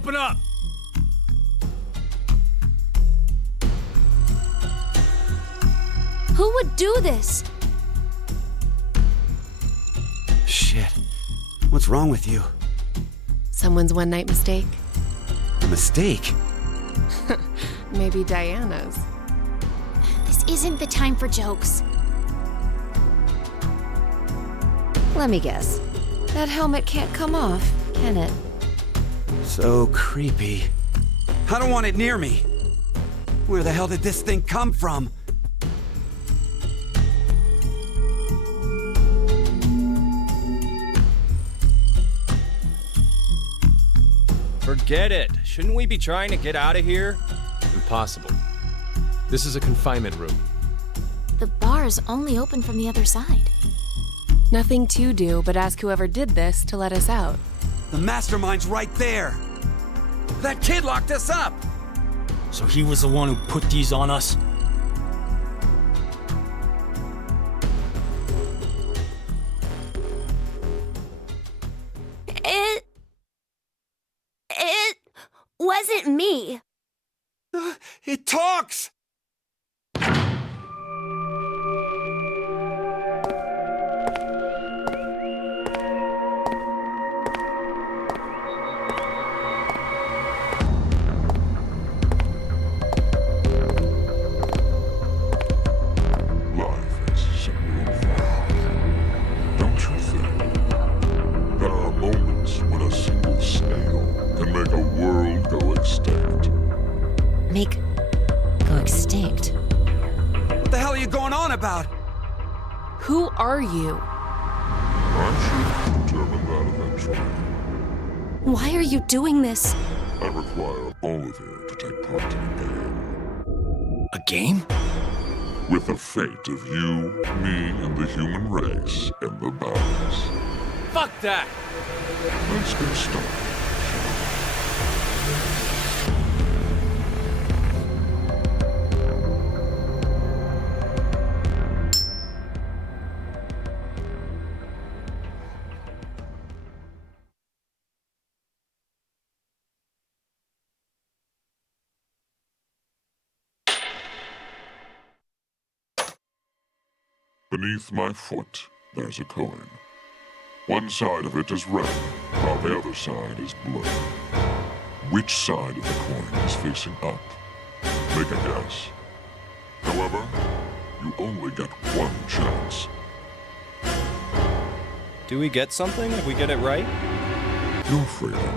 open up! Who would do this? Shit. What's wrong with you? Someone's one-night mistake? A mistake? Maybe Diana's. This isn't the time for jokes. Let me guess. That helmet can't come off, can it? So creepy. I don't want it near me. Where the hell did this thing come from? Forget it. Shouldn't we be trying to get out of here? Impossible. This is a confinement room. The bar is only open from the other side. Nothing to do but ask whoever did this to let us out. The mastermind's right there. That kid locked us up. So he was the one who put these on us? It wasn't me. It talks! Life is simple and fun. Don't you think? There are moments when a single snail can make a world go extinct. Go extinct. What the hell are you going on about? Who are you? I'm sure you'll determine that eventually. Why are you doing this? I require all of you to take part in a game. A game? With the fate of you, me, and the human race in the balance. Fuck that! Let's get started. Beneath my foot, there's a coin. One side of it is red, while the other side is blue. Which side of the coin is facing up? Make a guess. However, you only get one chance. Do we get something if we get it right? Your freedom.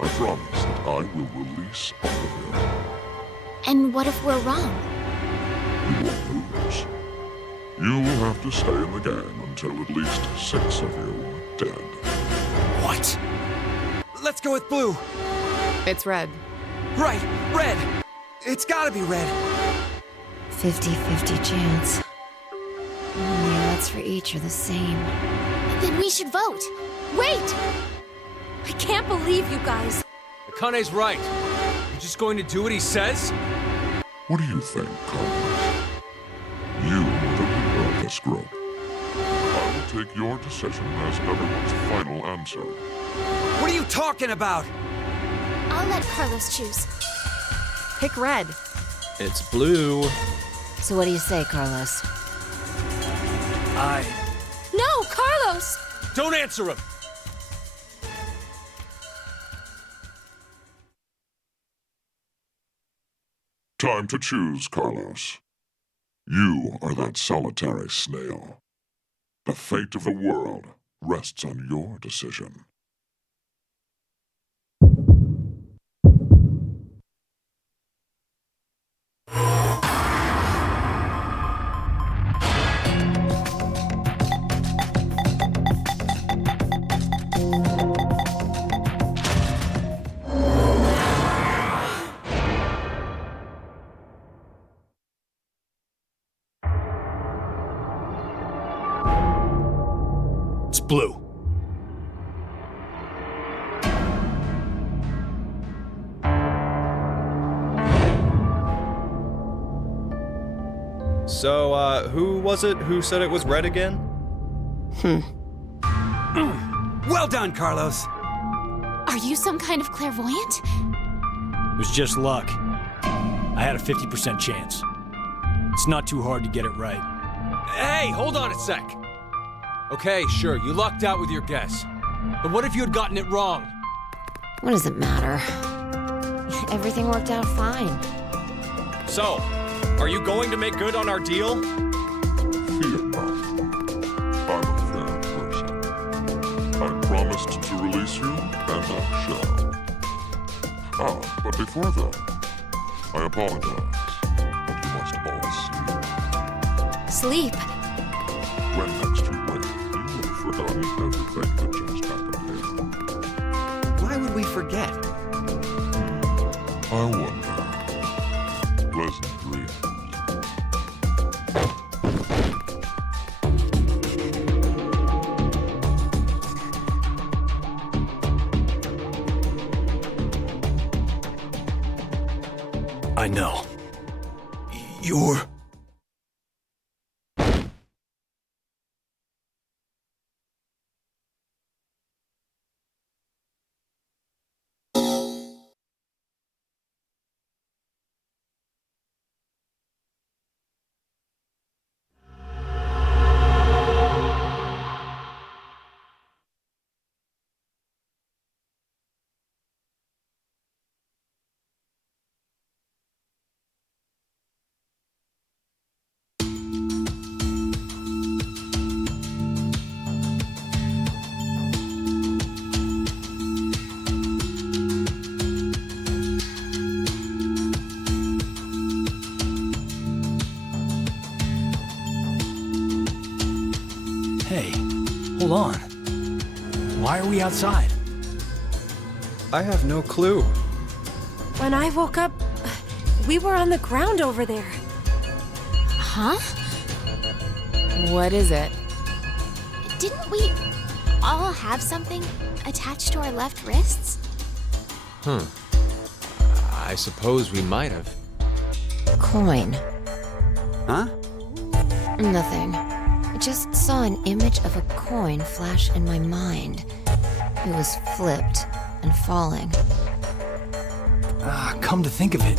I promise that I will release all of you. And what if we're wrong? You will lose. You will have to stay in the game until at least 6 of you are dead. What? Let's go with blue. It's red. Right, red. It's gotta be red. 50-50 chance. The odds for each are the same. Then we should vote. Wait! I can't believe you guys. Akane's right. You're just going to do what he says? What do you think, Carlos? You are the leader of this group. I will take your decision as everyone's final answer. What are you talking about? I'll let Carlos choose. Pick red. It's blue. So what do you say, Carlos? No, Carlos! Don't answer him! Time to choose, Carlos. You are that solitary snail. The fate of the world rests on your decision. It's blue. So, who was it who said it was red again? Well done, Carlos. Are you some kind of clairvoyant? It was just luck. I had a 50% chance. It's not too hard to get it right. Hey, hold on a sec. Okay, sure, you lucked out with your guess. But what if you had gotten it wrong? What does it matter? Everything worked out fine. So, are you going to make good on our deal? Fear not. I'm a fair person. I promised to release you, and I shall. But before that, I apologize. But you must all sleep. Sleep. When next you wake, you will have forgotten everything that just happened here. Why would we forget? I wonder. Pleasant dreams. I know. You're... Hey, hold on. Why are we outside? I have no clue. When I woke up, we were on the ground over there. Huh? What is it? Didn't we all have something attached to our left wrists? I suppose we might have. Coin. Huh? Nothing. I just saw an image of a coin flash in my mind. It was flipped and falling. Come to think of it.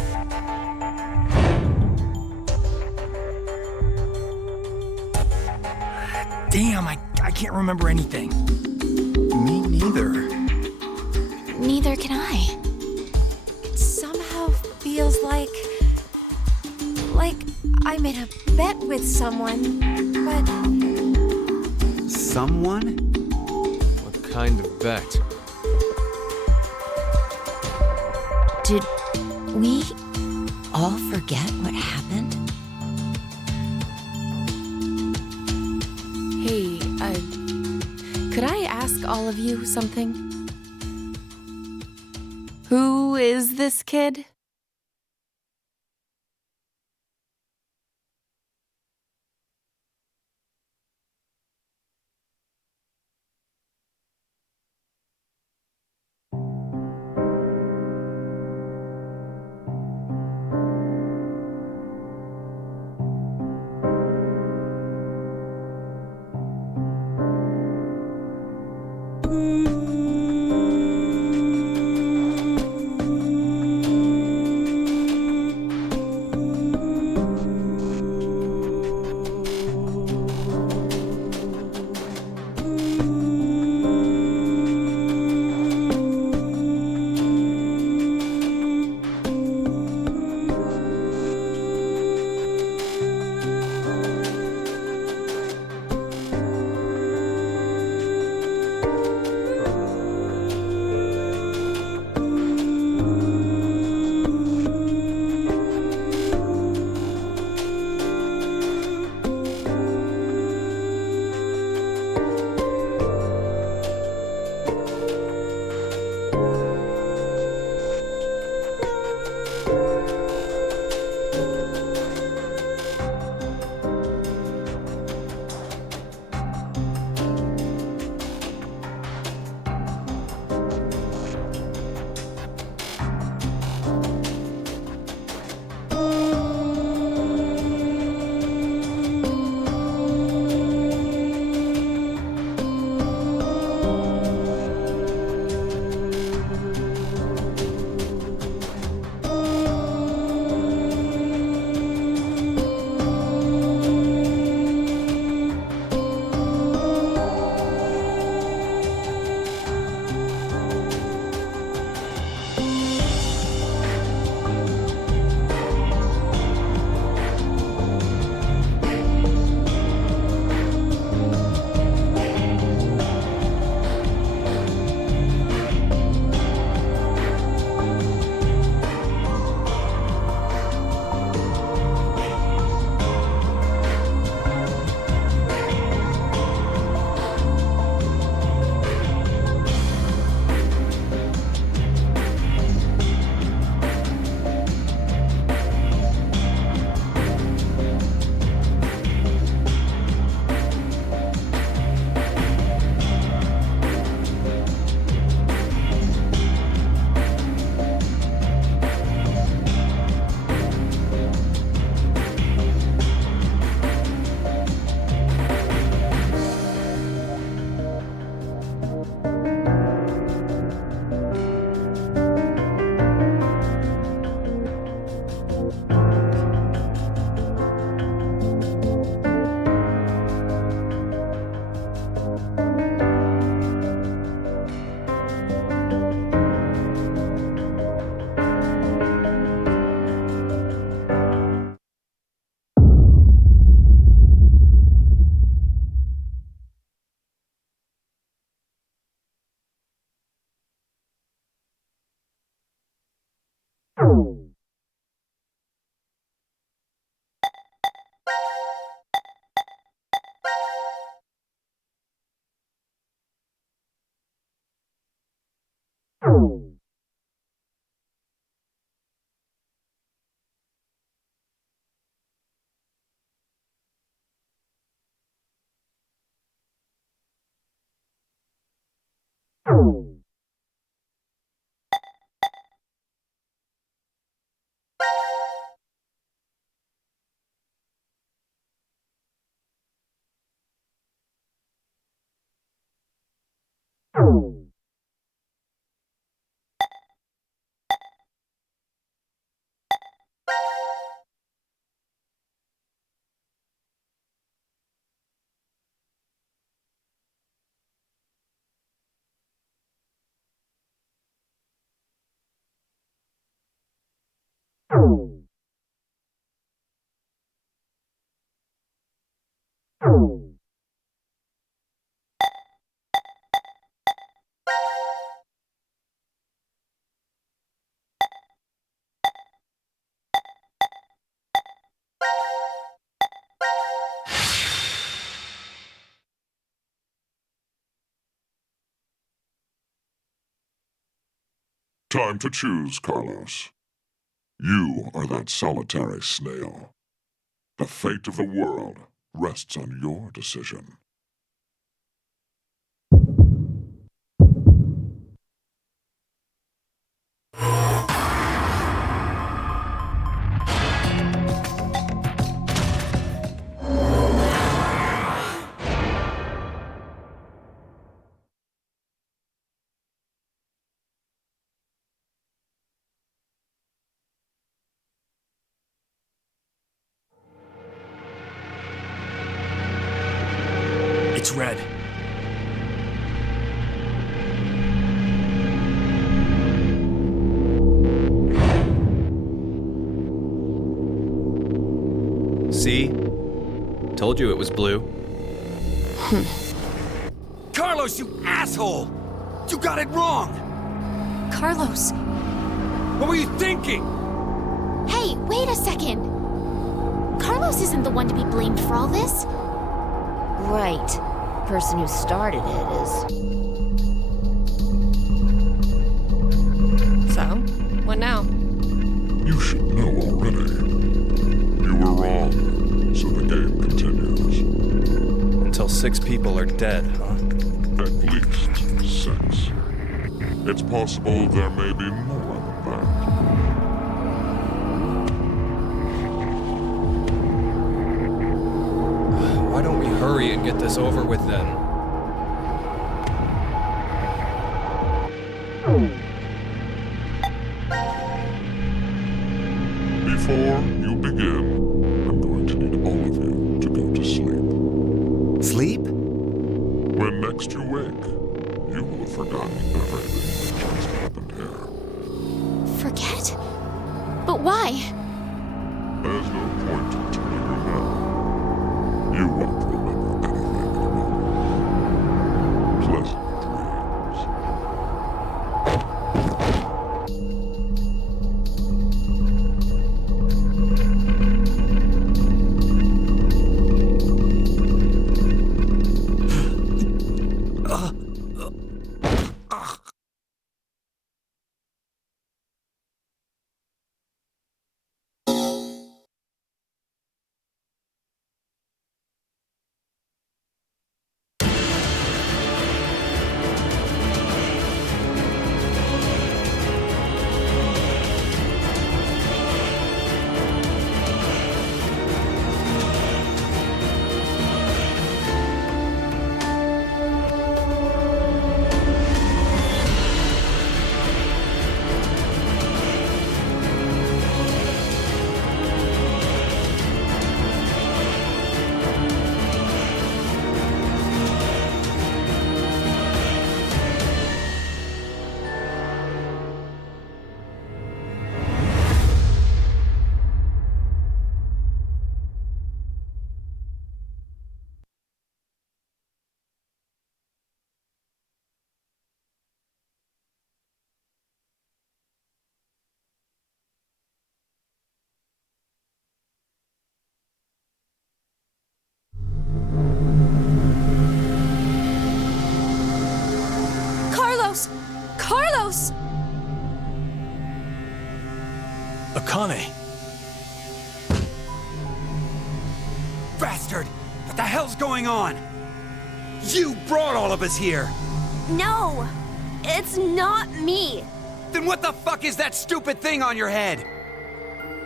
Damn, I can't remember anything. Me neither. Neither can I. It somehow feels like I made a bet with someone, but Someone? What kind of bet? Did we all forget what happened? hey, could I ask all of you something? Who is this kid? Time to choose, Carlos. You are that solitary snail. The fate of the world rests on your decision. It's red. See? Told you it was blue. Carlos, you asshole! You got it wrong! Carlos, What were you thinking? Hey, wait a second. Carlos isn't the one to be blamed for all this. Right. The person who started it is. so, what now? You should know already. You were wrong, so the game continues. Until 6 people are dead, huh? At least 6. It's possible there may be more than that. Why don't we hurry and get this over with then? Before you begin, I'm going to need all of you to go to sleep. Sleep? When next you wake, you will have forgotten everything that just happened here. Forget? But why? There's no point in telling you now. You won't remember anything anymore. Pleasant dreams. Carlos! Carlos! Akane. Bastard! What the hell's going on? You brought all of us here! No! It's not me! Then what the fuck is that stupid thing on your head?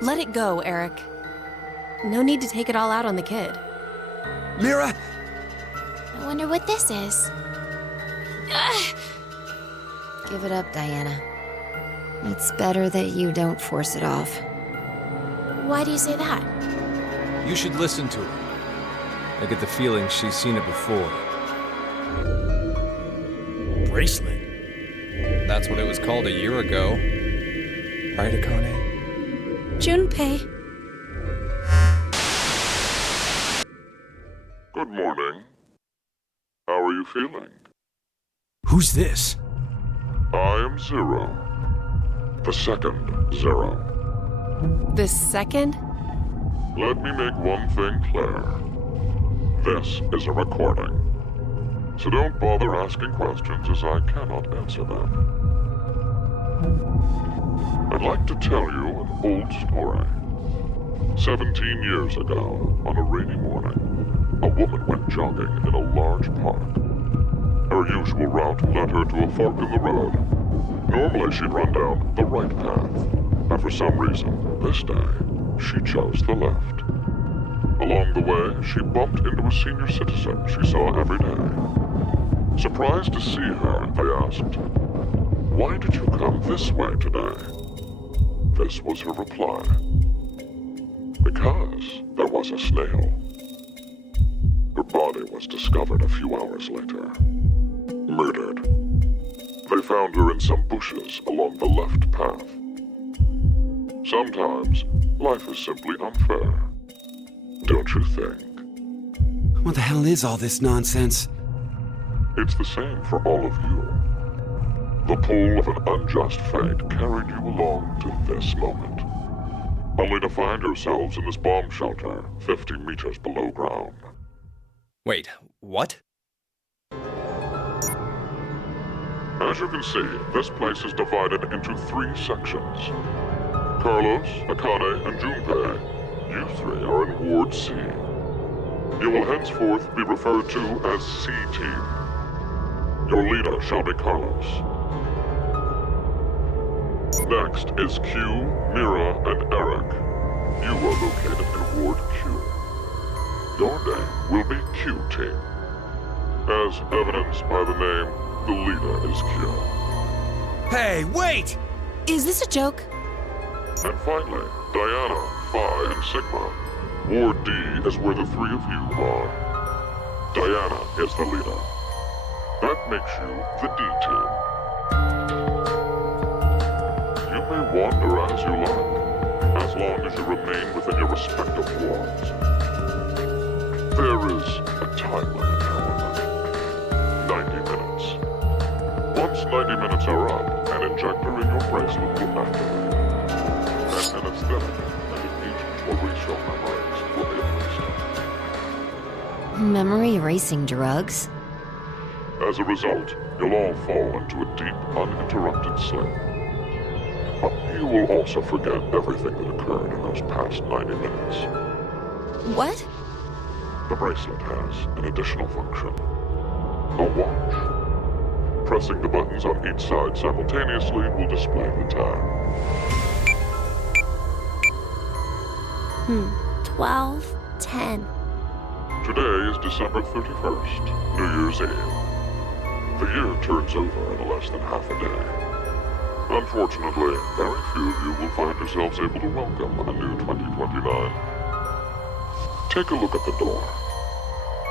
Let it go, Eric. No need to take it all out on the kid. Mira? I wonder what this is. Ugh. Give it up, Diana. It's better that you don't force it off. Why do you say that? You should listen to her. I get the feeling she's seen it before. Bracelet. That's what it was called a year ago. Right, Akane? Junpei. Good morning. How are you feeling? Who's this? I am Zero. The second Zero. The second? Let me make one thing clear. This is a recording. So don't bother asking questions as I cannot answer them. I'd like to tell you an old story. 17 years ago, on a rainy morning, a woman went jogging in a large park. Her usual route led her to a fork in the road. Normally she'd run down the right path, but for some reason, this day, she chose the left. Along the way, she bumped into a senior citizen she saw every day. Surprised to see her, they asked, "Why did you come this way today?" This was her reply. Because there was a snail. Her body was discovered a few hours later. Murdered. They found her in some bushes along the left path. Sometimes, life is simply unfair. Don't you think? What the hell is all this nonsense? It's the same for all of you. The pull of an unjust fate carried you along to this moment, only to find yourselves in this bomb shelter 50 meters below ground. Wait, what? As you can see, this place is divided into 3 sections. Carlos, Akane, and Junpei, you 3 are in Ward C. You will henceforth be referred to as C-Team. Your leader shall be Carlos. Next is Q, Mira, and Eric. You are located in Ward Q. Your name will be Q-Team. As evidenced by the name, the leader is Q. Hey, wait! Is this a joke? And finally, Diana, Phi, and Sigma. Ward D is where the 3 of you are. Diana is the leader. That makes you the D-Team. You may wander as you like, as long as you remain within your respective wards. There is a time limit, however. 90 minutes. Once 90 minutes are up, an injector in your bracelet will activate. An anesthetic and an agent will restore memories will be administered. Memory erasing drugs? As a result, you'll all fall into a deep, uninterrupted sleep. But you will also forget everything that occurred in those past 90 minutes. What? The bracelet has an additional function. A watch. Pressing the buttons on each side simultaneously will display the time. 12:10. Today is December 31st, New Year's Eve. The year turns over in less than half a day. Unfortunately, very few of you will find yourselves able to welcome a new 2029. Take a look at the door.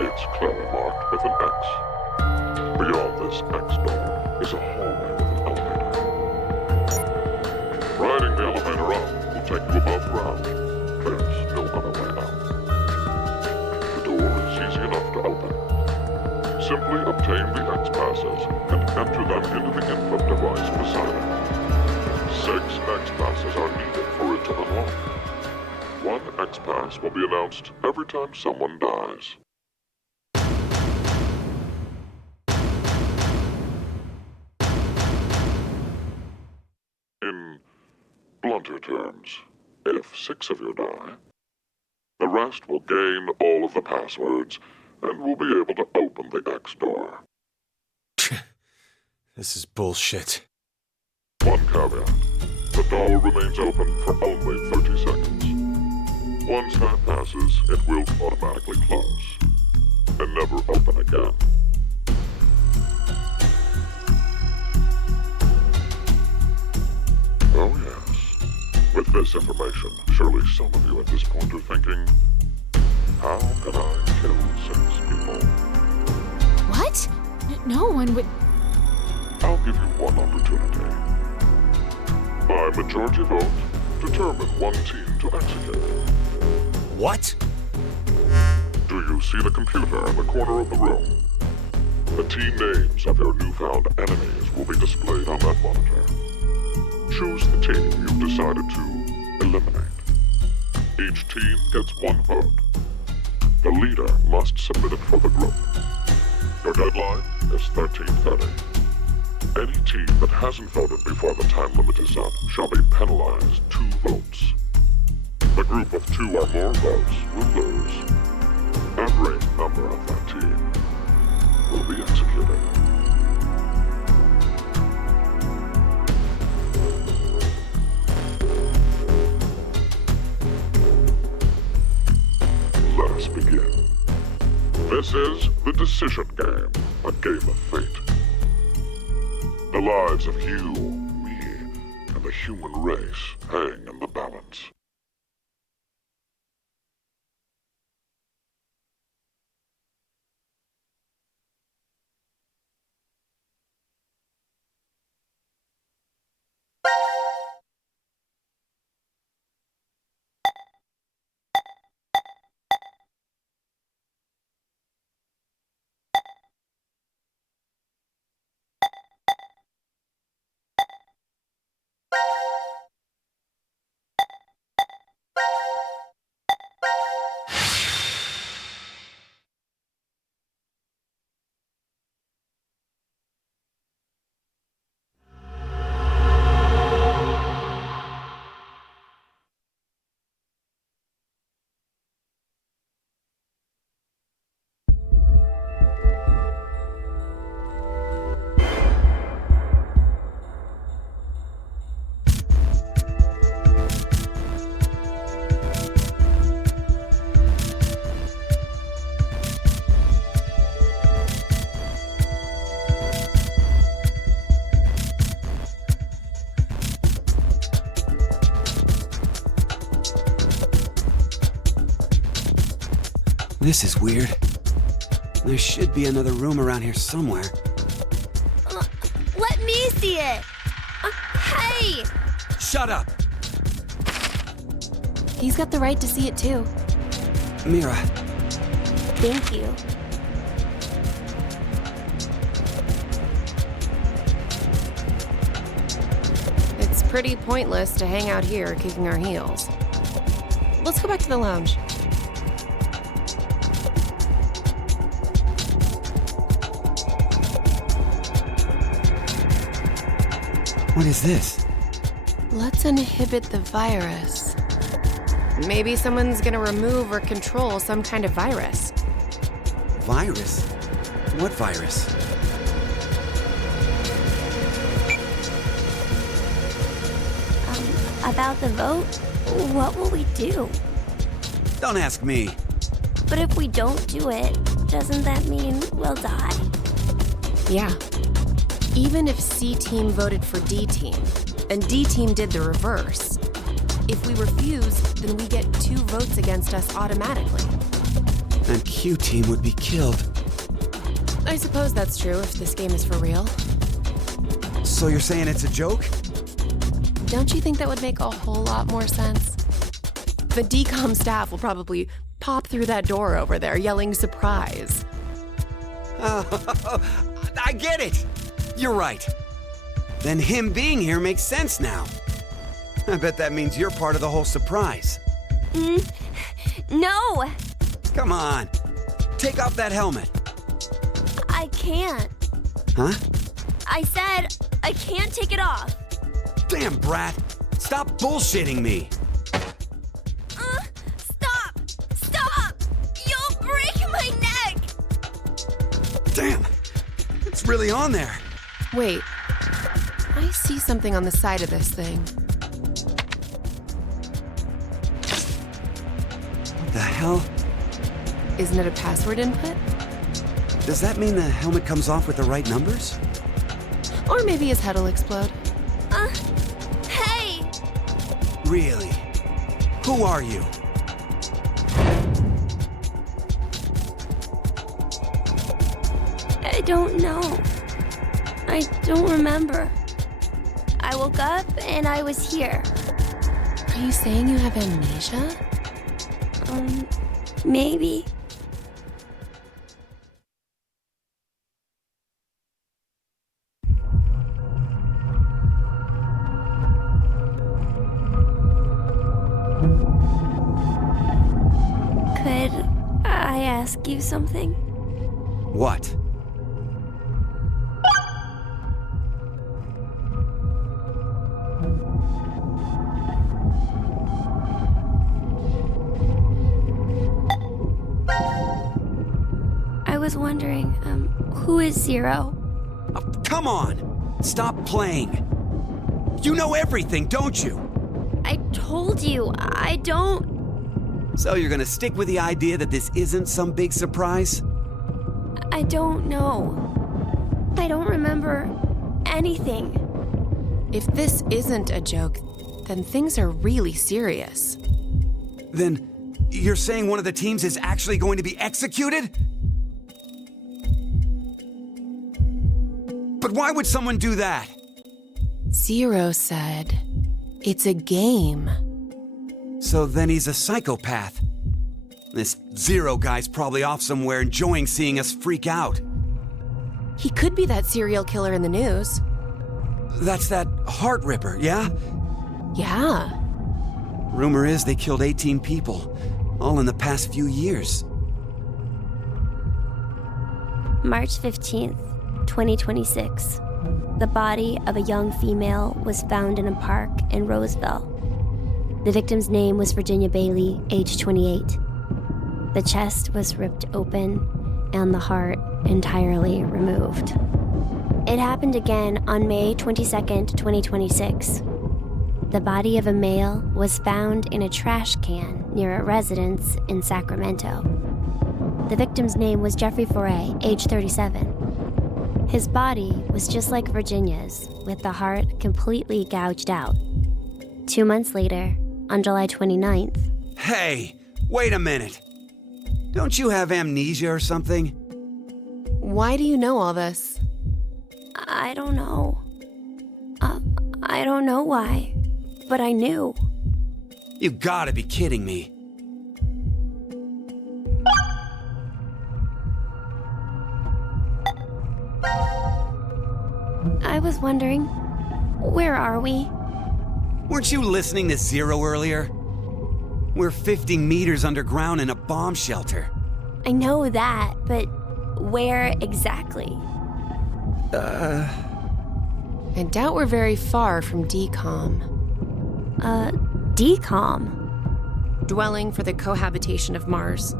It's clearly marked with an X. Beyond this X door is a hallway with an elevator. Riding the elevator up will take you above ground. There's no other way out. The door is easy enough to open. Simply obtain the X passes and enter them into the input device beside it. 6 X passes are needed for it to unlock. 1 X pass will be announced every time someone dies. In blunter terms, if 6 of you die, the rest will gain all of the passwords and will be able to open the X door. This is bullshit. One caveat. The door remains open for only 30 seconds. Once that passes, it will automatically close and never open again. Oh yes. With this information, surely some of you at this point are thinking, how can I kill 6 people? What? No one would. I'll give you one opportunity. By majority vote, determine one team to execute. What? Do you see the computer in the corner of the room? The team names of your newfound enemies will be displayed on that monitor. Choose the team you've decided to eliminate. Each team gets 1 vote. The leader must submit it for the group. Your deadline is 13:30. Any team that hasn't voted before the time limit is up shall be penalized 2 votes. The group of 2 or more votes will lose. Every member of that team will be executed. Let us begin. This is the Decision Game, a game of fate. The lives of you, me, and the human race hang in the balance. This is weird. There should be another room around here somewhere. Let me see it! Hey! Shut up! He's got the right to see it too. Mira, Thank you. It's pretty pointless to hang out here kicking our heels. Let's go back to the lounge. what is this? Let's inhibit the virus. Maybe someone's gonna remove or control some kind of virus. Virus? What virus? About the vote? What will we do? Don't ask me. But if we don't do it, doesn't that mean we'll die? Yeah. Even if C team voted for D team, and D team did the reverse, if we refuse, then we get 2 votes against us automatically. And Q team would be killed. I suppose that's true if this game is for real. So you're saying it's a joke? Don't you think that would make a whole lot more sense? The DCOM staff will probably pop through that door over there yelling surprise. I get it! You're right. Then him being here makes sense now. I bet that means you're part of the whole surprise. No! Come on. Take off that helmet. I can't. Huh? I said I can't take it off. Damn, Brat. Stop bullshitting me. Stop! Stop! You'll break my neck! Damn. It's really on there. Wait, I see something on the side of this thing. What the hell? Isn't it a password input? Does that mean the helmet comes off with the right numbers? Or maybe his head'll explode. Hey! Really? Who are you? I don't know. I don't remember. I woke up and I was here. Are you saying you have amnesia? Maybe. Could I ask you something? What? was wondering, who is Zero? Oh, come on! Stop playing! You know everything, don't you? I told you, I don't... So you're gonna stick with the idea that this isn't some big surprise? I don't know. I don't remember anything. If this isn't a joke, then things are really serious. Then you're saying one of the teams is actually going to be executed? But why would someone do that? Zero said, it's a game. So then he's a psychopath. This Zero guy's probably off somewhere enjoying seeing us freak out. He could be that serial killer in the news. That's that Heart Ripper, yeah? Yeah. Rumor is they killed 18 people, all in the past few years. March 15th, 2026. The body of a young female was found in a park in Roseville. The victim's name was Virginia Bailey, age 28. The chest was ripped open and the heart entirely removed. It happened again on May 22nd, 2026. The body of a male was found in a trash can near a residence in Sacramento. The victim's name was Jeffrey Foray, age 37. His body was just like Virginia's, with the heart completely gouged out. 2 months later, on July 29th... Hey, wait a minute. Don't you have amnesia or something? Why do you know all this? I don't know. I don't know why, but I knew. You gotta be kidding me. I was wondering, where are we? Weren't you listening to Zero earlier? We're 50 meters underground in a bomb shelter. I know that, but where exactly? I doubt we're very far from DCOM. DCOM? Dwelling for the cohabitation of Mars.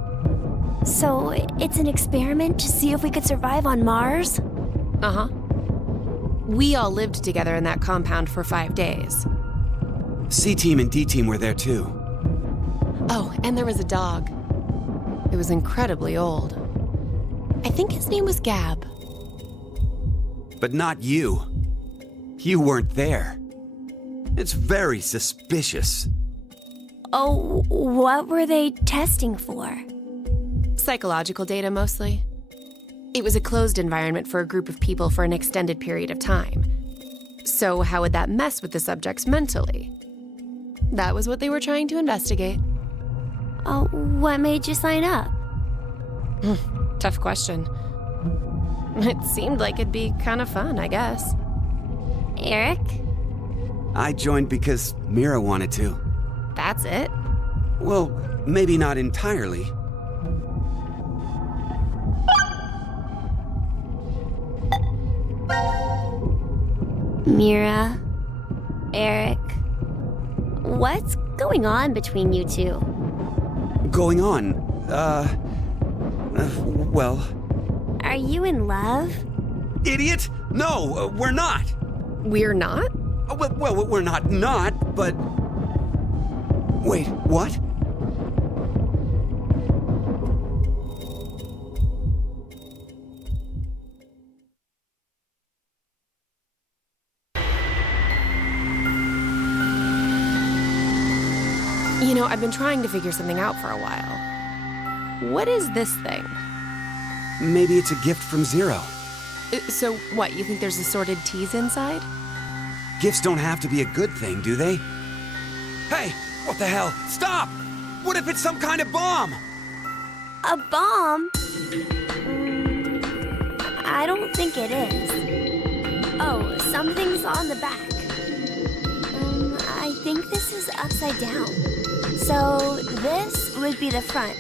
So it's an experiment to see if we could survive on Mars? Uh-huh. We all lived together in that compound for 5 days. C-Team and D-Team were there too. Oh, and there was a dog. It was incredibly old. I think his name was Gab. But not you. You weren't there. It's very suspicious. Oh, what were they testing for? Psychological data, mostly. It was a closed environment for a group of people for an extended period of time. So how would that mess with the subjects mentally? That was what they were trying to investigate. Oh, what made you sign up? Tough question. It seemed like it'd be kind of fun, I guess. Eric? I joined because Mira wanted to. That's it? Well, maybe not entirely. Mira? Eric? What's going on between you two? Going on? Well... Are you in love? Idiot! No, we're not! We're not? Well, we're not, but... Wait, what? You know, I've been trying to figure something out for a while. What is this thing? Maybe it's a gift from Zero. So what, you think there's assorted teas inside? Gifts don't have to be a good thing, do they? Hey, what the hell? Stop! What if it's some kind of bomb? A bomb? I don't think it is. Oh, something's on the back. I think this is upside down. So this would be the front.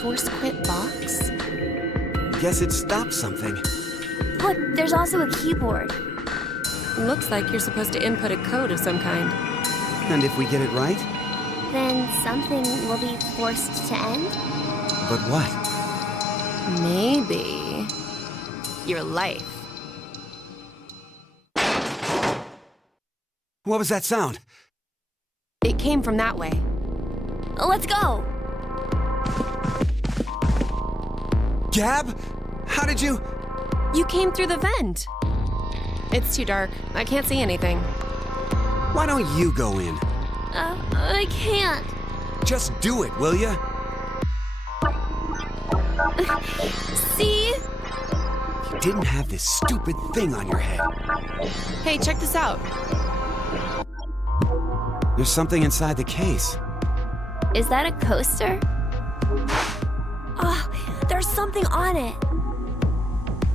Force quit box? Guess it stopped something. Look, there's also a keyboard. Looks like you're supposed to input a code of some kind. And if we get it right, then something will be forced to end? But what? Maybe your life. What was that sound? It came from that way. Let's go! Gab? How did you... You came through the vent. It's too dark. I can't see anything. Why don't you go in? I can't. Just do it, will ya? See? You didn't have this stupid thing on your head. Hey, check this out. There's something inside the case. Is that a coaster? Oh, there's something on it.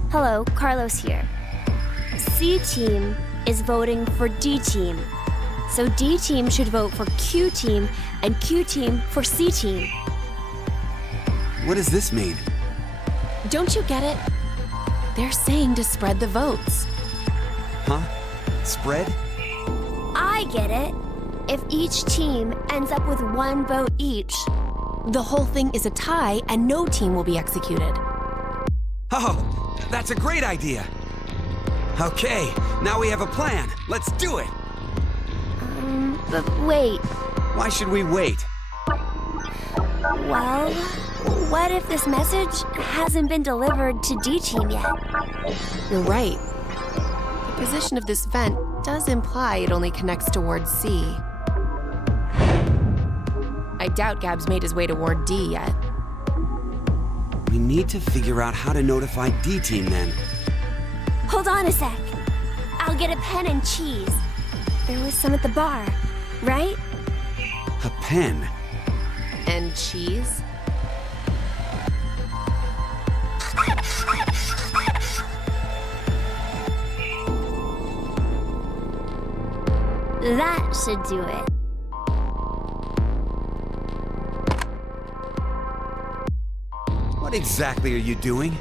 Hello, Carlos here. C-Team is voting for D-Team. So D-Team should vote for Q-Team and Q-Team for C-Team. What does this mean? Don't you get it? They're saying to spread the votes. Huh? Spread? I get it. If each team ends up with 1 vote each, The whole thing is a tie and no team will be executed. Oh, that's a great idea. Okay, now we have a plan. Let's do it. but wait. Why should we wait? Well, what if this message hasn't been delivered to D-Team yet? You're right. The position of this vent does imply it only connects towards C. I doubt Gab's made his way toward D yet. We need to figure out how to notify D-Team then. Hold on a sec. I'll get a pen and cheese. There was some at the bar, right? A pen? And cheese? That should do it. What exactly are you doing?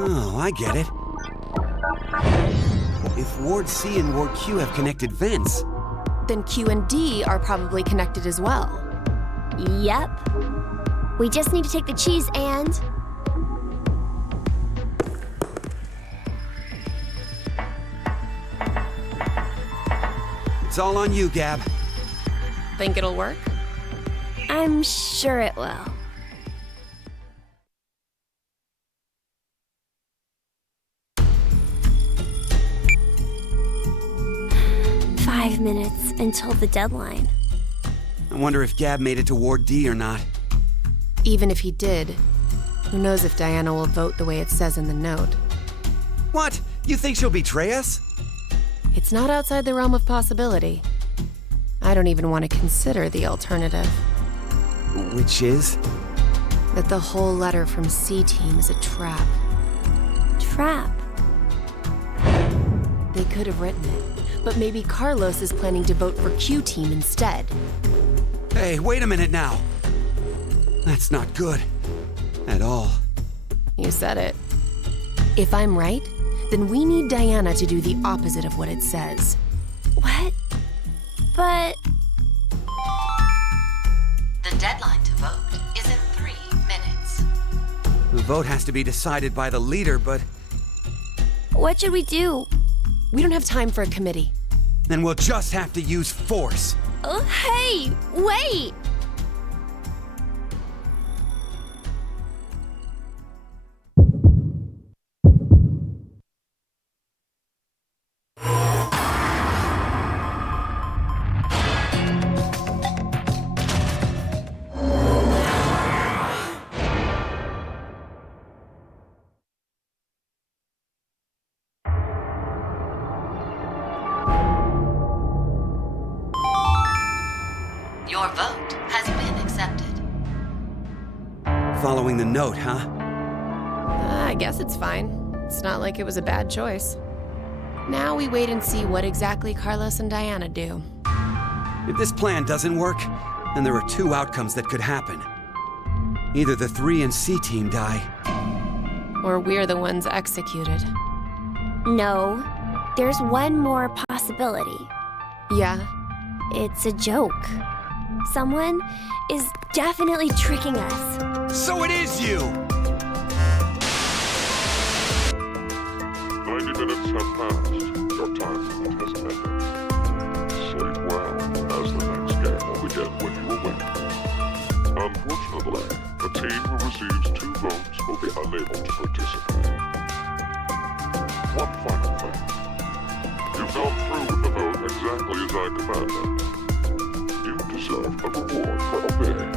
Oh, I get it. If Ward C and Ward Q have connected vents, Then Q and D are probably connected as well. Yep. We just need to take the cheese and... it's all on you, Gab. Think it'll work? I'm sure it will. Five minutes until the deadline. I wonder if Gab made it to Ward D or not. Even if he did, who knows if Diana will vote the way it says in the note. What? You think she'll betray us? It's not outside the realm of possibility. I don't even want to consider the alternative. Which is? That the whole letter from C-Team is a trap. Trap. They could have written it, but maybe Carlos is planning to vote for Q-Team instead. Hey, wait a minute now. That's not good. At all. You said it. If I'm right, then we need Diana to do the opposite of what it says. What? But... The deadline to vote is in 3 minutes. The vote has to be decided by the leader, but what should we do? We don't have time for a committee. then we'll just have to use force. Hey, wait! Your vote has been accepted. Following the note, huh? I guess it's fine. It's not like it was a bad choice. Now we wait and see what exactly Carlos and Diana do. If this plan doesn't work, then there are 2 outcomes that could happen. Either the 3 and C team die. Or we're the ones executed. No, there's one more possibility. Yeah? It's a joke. Someone is definitely tricking us. So it is you! 90 minutes have passed. Your time limit has ended. Sleep well, as the next game will begin when you awake. Unfortunately, the team who receives 2 votes will be unable to participate. One final thing. You've gone through with the vote exactly as I commanded. You deserve a reward for obeying.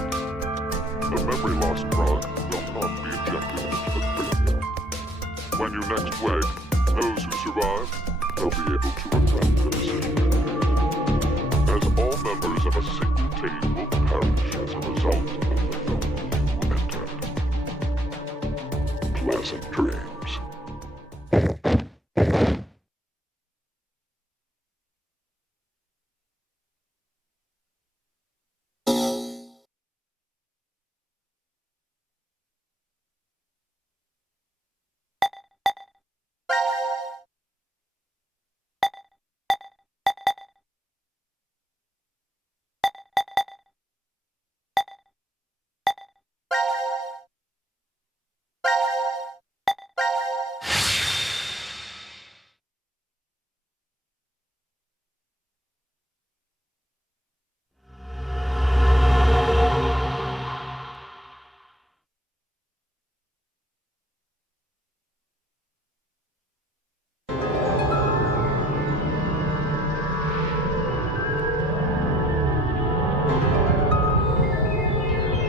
The memory loss drug will not be injected into the cranium. When you next wake, those who survive will be able to regret the decision. As all members of a single team will perish as a result of the vote entered. Pleasant dreams.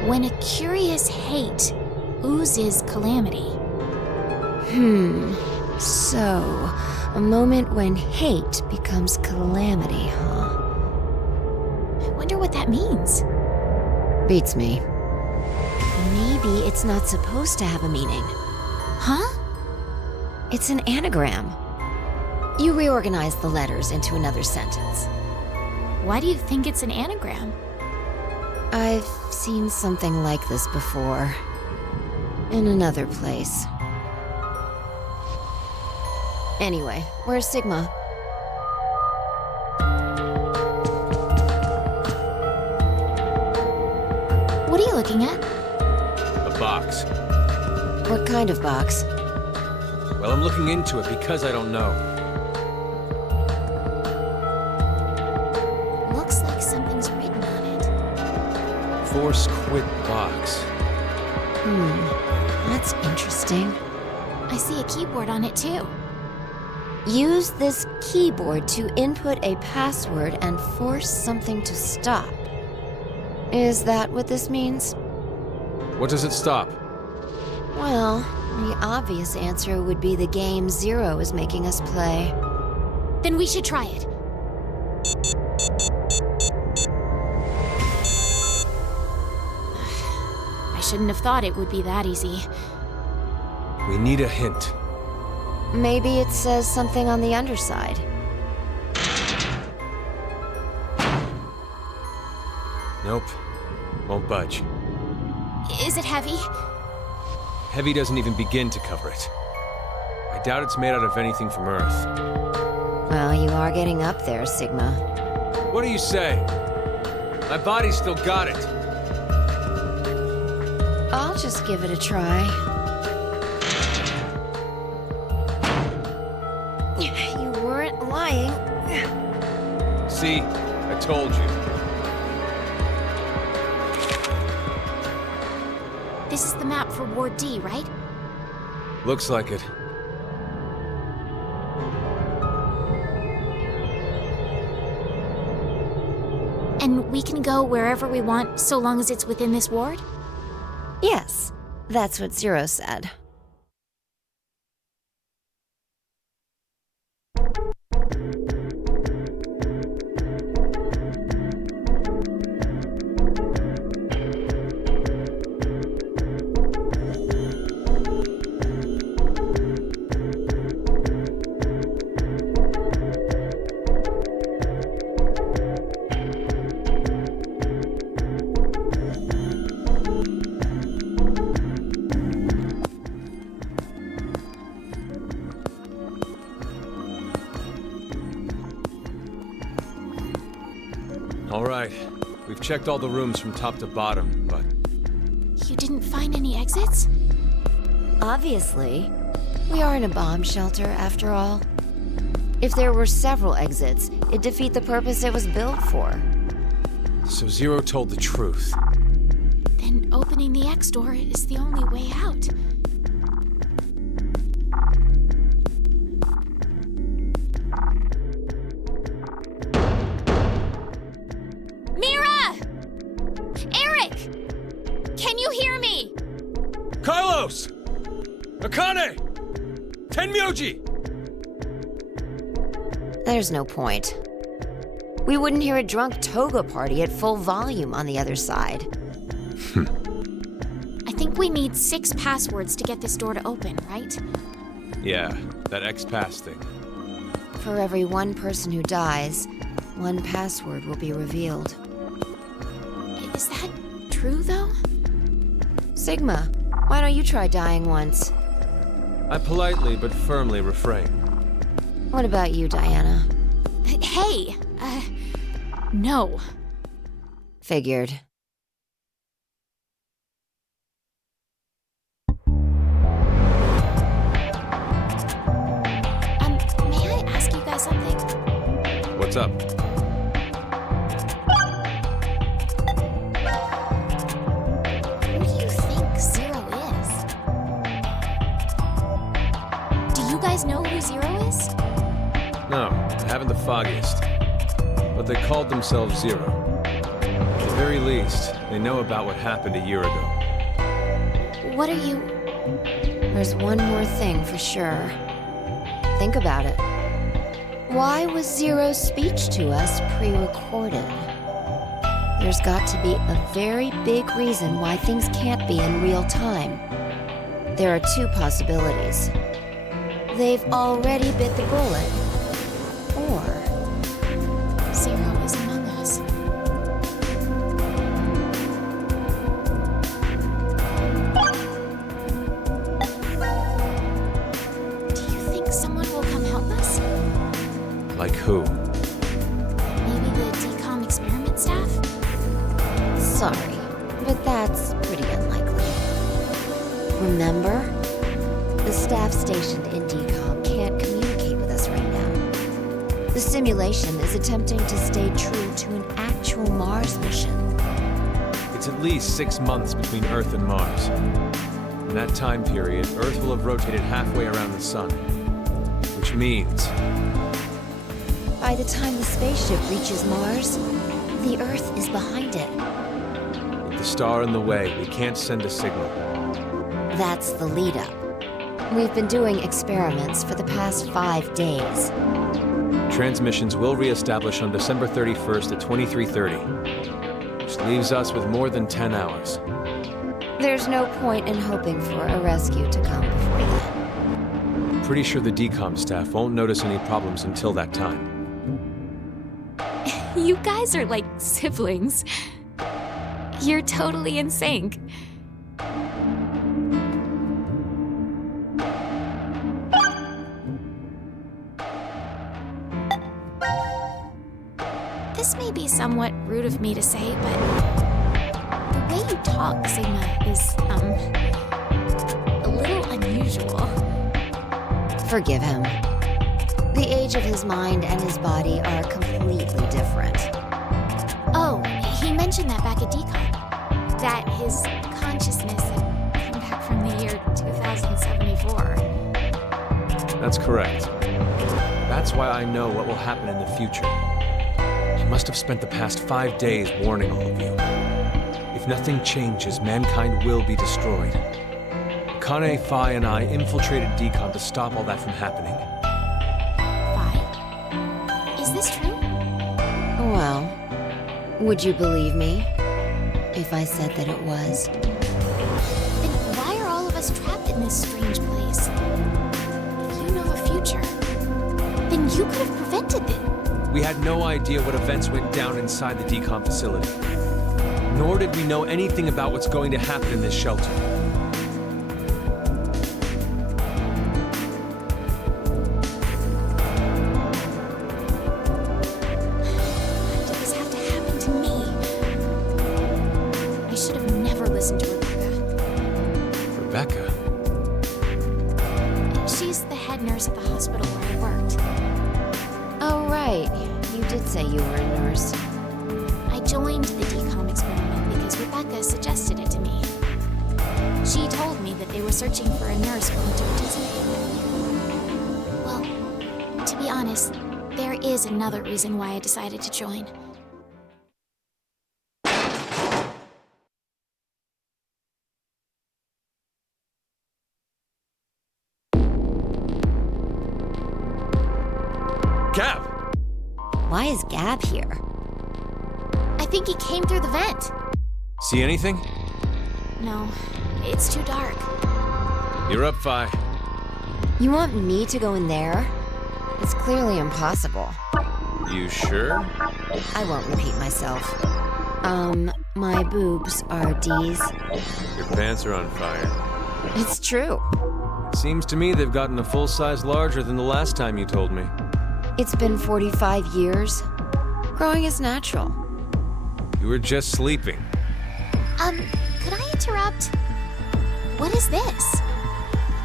When a curious hate oozes calamity. So, a moment when hate becomes calamity, huh? I wonder what that means. Beats me. Maybe it's not supposed to have a meaning. Huh? It's an anagram. You reorganize the letters into another sentence. Why do you think it's an anagram? I've seen something like this before. In another place. Anyway, where's Sigma? What are you looking at? A box. What kind of box? Well, I'm looking into it because I don't know. Looks like something's written on it. Force quit box. That's interesting. I see a keyboard on it too. Use this keyboard to input a password and force something to stop. Is that what this means? What does it stop? Well, the obvious answer would be the game Zero is making us play. Then we should try it. I shouldn't have thought it would be that easy. We need a hint. Maybe it says something on the underside. Nope. Won't budge. Is it heavy? Heavy doesn't even begin to cover it. I doubt it's made out of anything from Earth. Well, you are getting up there, Sigma. What do you say? My body's still got it. I'll just give it a try. You weren't lying. See? I told you. This is the map for Ward D, right? Looks like it. And we can go wherever we want so long as it's within this ward? Yes, that's what Zero said. All right. We've checked all the rooms from top to bottom, but You didn't find any exits? Obviously. We are in a bomb shelter, after all. If there were several exits, it'd defeat the purpose it was built for. so Zero told the truth. Then opening the X door is the only way out. Mira! Eric! Can you hear me? Carlos! Akane! Tenmyoji! There's no point. We wouldn't hear a drunk toga party at full volume on the other side. I think we need 6 passwords to get this door to open, right? Yeah, that X-Pass thing. For every one person who dies, one password will be revealed. Is that true, though? Sigma, why don't you try dying once? I politely but firmly refrain. What about you, Diana? Hey! No. Figured. May I ask you guys something? What's up? Who do you think Zero is? Do you guys know who Zero is? No, I haven't the foggiest. But they called themselves Zero. At the very least, they know about what happened a year ago. What are you... There's one more thing for sure. Think about it. Why was Zero's speech to us pre-recorded? There's got to be a very big reason why things can't be in real time. There are 2 possibilities. They've already bit the bullet. Or Zero is among us. Do you think someone will come help us? Like who? Maybe the DCOM experiment staff? sorry, but that's pretty unlikely. Remember? The staff stationed in DCOM can't communicate with us right now. The simulation is attempting to stay true to an actual Mars mission. It's at least 6 months between Earth and Mars. In that time period, Earth will have rotated halfway around the Sun. Which means... By the time the spaceship reaches Mars, the Earth is behind it. with the star in the way, we can't send a signal. That's the lead-up. We've been doing experiments for the past 5 days. Transmissions will reestablish on December 31st at 23:30. Which leaves us with more than 10 hours. There's no point in hoping for a rescue to come before then. Pretty sure the DCOM staff won't notice any problems until that time. You guys are like siblings. You're totally in sync. This may be somewhat rude of me to say, but the way you talk, Sigma, is, a little unusual. Forgive him. The age of his mind and his body are completely different. Oh, he mentioned that back at DCOM. That his consciousness had come back from the year 2074. That's correct. That's why I know what will happen in the future. He must have spent the past 5 days warning all of you. If nothing changes, mankind will be destroyed. Akane, Phi, and I infiltrated DCOM to stop all that from happening. Phi? Is this true? Well, would you believe me if I said that it was? Then why are all of us trapped in this strange place? If you know the future, then you could have prevented it. We had no idea what events went down inside the DCOM facility. Nor did we know anything about what's going to happen in this shelter. Why did this have to happen to say you were a nurse. I joined the DCOM experiment because Rebecca suggested it to me. She told me that they were searching for a nurse willing to participate. Well, to be honest, there is another reason why I decided to join. Gab! Why is Gab here? I think he came through the vent. See anything? No, it's too dark. You're up, Fi. You want me to go in there? It's clearly impossible. You sure? I won't repeat myself. My boobs are D's. Your pants are on fire. It's true. Seems to me they've gotten a full size larger than the last time you told me. It's been 45 years. Growing is natural. You were just sleeping. Could I interrupt? What is this?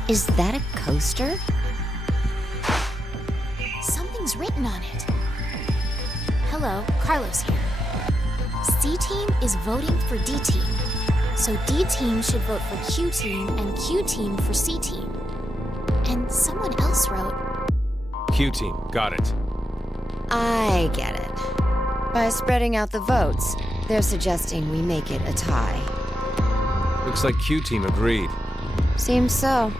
Is that a coaster? Something's written on it. Hello, Carlos here. C-Team is voting for D-Team. So D-Team should vote for Q-Team and Q-Team for C-Team. And someone else wrote... Q-Team, got it. I get it. By spreading out the votes, they're suggesting we make it a tie. Looks like Q-Team agreed. Seems so.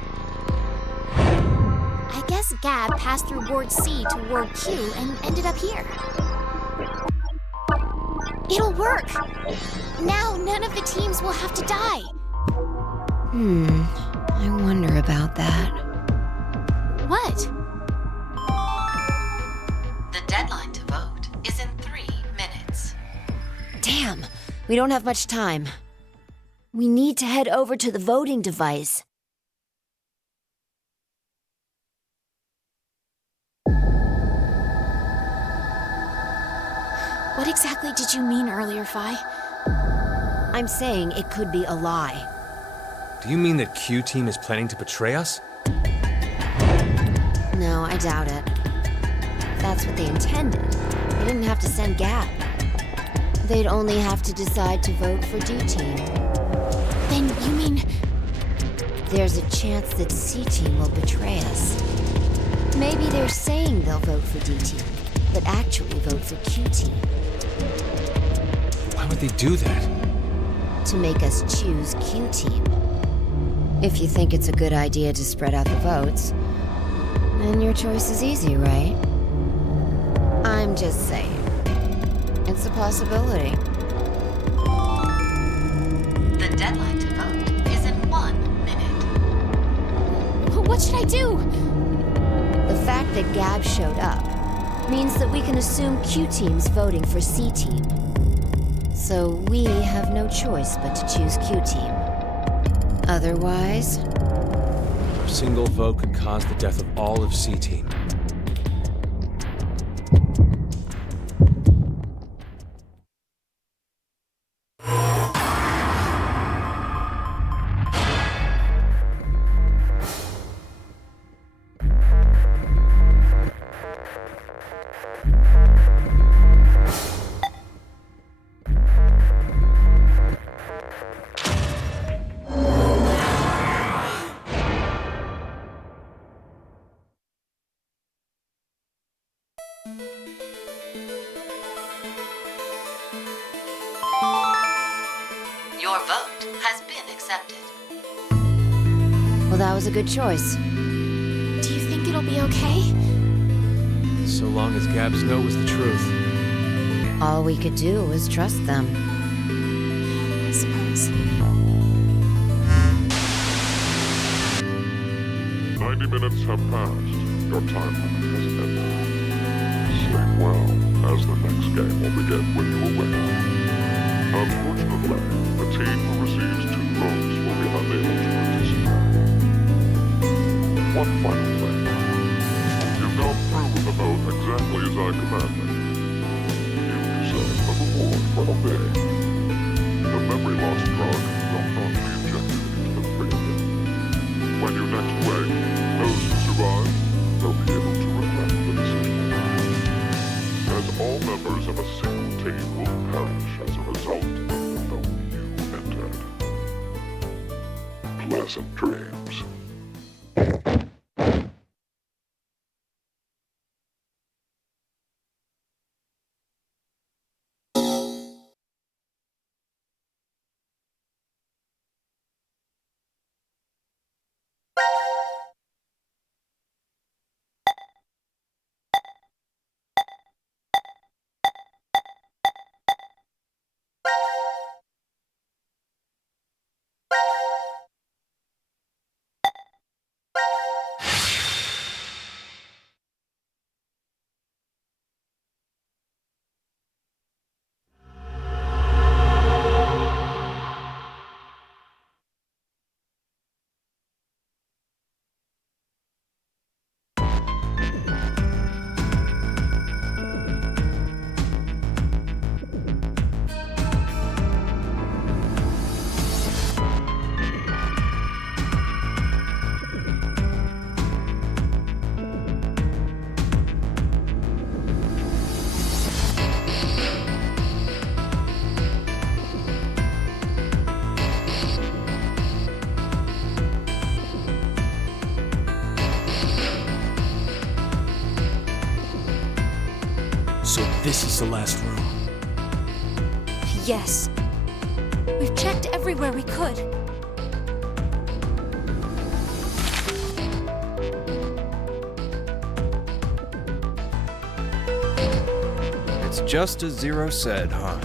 I guess Gab passed through Ward C to Ward Q and ended up here. It'll work! Now none of the teams will have to die. I wonder about that. What? The deadline to vote is in 3 minutes. Damn, we don't have much time. We need to head over to the voting device. What exactly did you mean earlier, Fi? I'm saying it could be a lie. Do you mean that Q-Team is planning to betray us? No, I doubt it. If that's what they intended, they didn't have to send Gab. They'd only have to decide to vote for D-Team. Then you mean... There's a chance that C-Team will betray us. Maybe they're saying they'll vote for D-Team, but actually vote for Q-Team. Why would they do that? To make us choose Q-Team. If you think it's a good idea to spread out the votes, then your choice is easy, right? I'm just saying. It's a possibility. The deadline to vote is in 1 minute. What should I do? The fact that Gab showed up means that we can assume Q-Team's voting for C-Team. So we have no choice but to choose Q-Team. Otherwise... A single vote could cause the death of all of C-Team. Your vote has been accepted. Well, that was a good choice. Do you think it'll be okay? So long as Gab's note was the truth. All we could do was trust them. I suppose. 90 minutes have passed. Your time limit has ended. Sleep well, as the next game will begin when you awake. Unfortunately, the team who receives 2 votes will be unable to participate. One final thing. You've gone through with the vote exactly as I commanded. You deserve a reward for obeying. The memory loss drug will not be injected into the cranium. When you next wake, those who survive will be able to regret the decision. As all members pleasant dreams. So this is the last room. Yes. We've checked everywhere we could. It's just as Zero said, huh?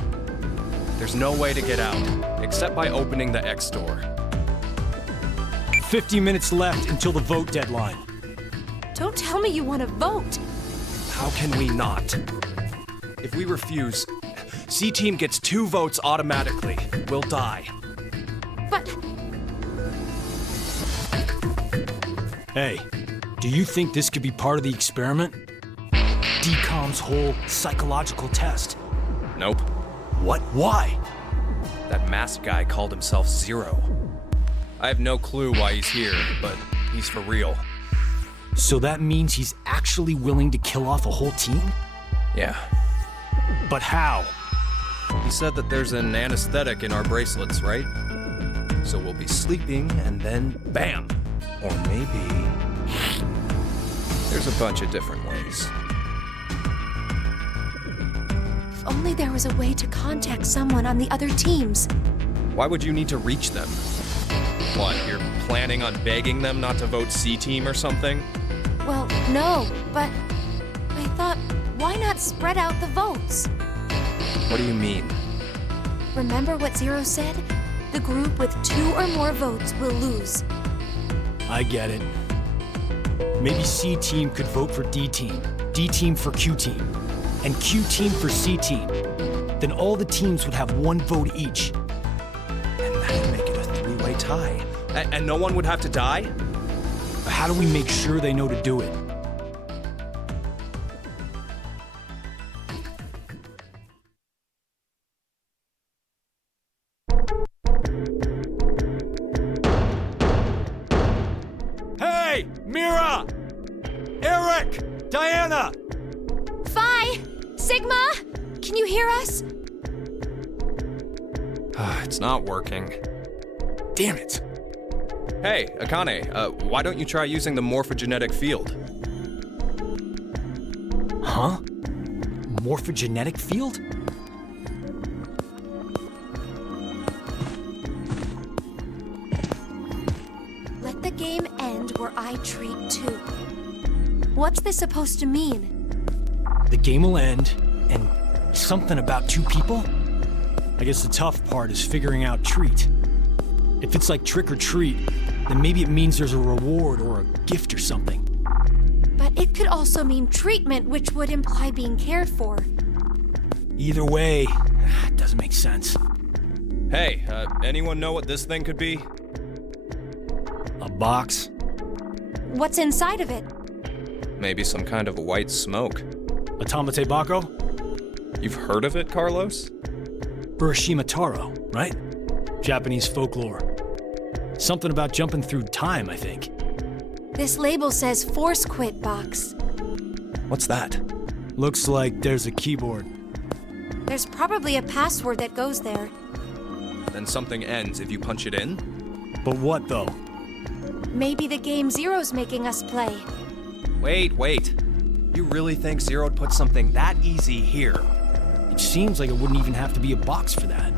There's no way to get out, except by opening the X door. 50 minutes left until the vote deadline. Don't tell me you want to vote. How can we not? If we refuse, C-Team gets 2 votes automatically. We'll die. But Hey, do you think this could be part of the experiment? DCOM's whole psychological test. Nope. What? Why? That masked guy called himself Zero. I have no clue why he's here, but he's for real. So that means he's actually willing to kill off a whole team? Yeah. But how? He said that there's an anesthetic in our bracelets, right? So we'll be sleeping and then bam! Or maybe... There's a bunch of different ways. if only there was a way to contact someone on the other teams. Why would you need to reach them? What, you're planning on begging them not to vote C-Team or something? Well, no, but I thought, why not spread out the votes? What do you mean? Remember what Zero said? The group with 2 or more votes will lose. I get it. Maybe C-Team could vote for D-Team, D-Team for Q-Team, and Q-Team for C-Team. Then all the teams would have 1 vote each. And that'd make it a 3-way tie. And no one would have to die? How do we make sure they know to do it? Hey! Mira! Eric! Diana! Phi! Sigma! Can you hear us? It's not working. Damn it! Hey, Akane, why don't you try using the morphogenetic field? Huh? Morphogenetic field? Let the game end where I treat 2. What's this supposed to mean? The game will end, and something about 2 people? I guess the tough part is figuring out treat. If it's like trick or treat, then maybe it means there's a reward or a gift or something. But it could also mean treatment, which would imply being cared for. Either way, it doesn't make sense. Hey, anyone know what this thing could be? A box? What's inside of it? Maybe some kind of white smoke. Automate Bako? You've heard of it, Carlos? Urashima Taro, right? Japanese folklore. Something about jumping through time, I think. This label says Force Quit Box. What's that? Looks like there's a keyboard. There's probably a password that goes there. Then something ends if you punch it in? But what, though? Maybe the game Zero's making us play. Wait. You really think Zero'd put something that easy here? It seems like it wouldn't even have to be a box for that.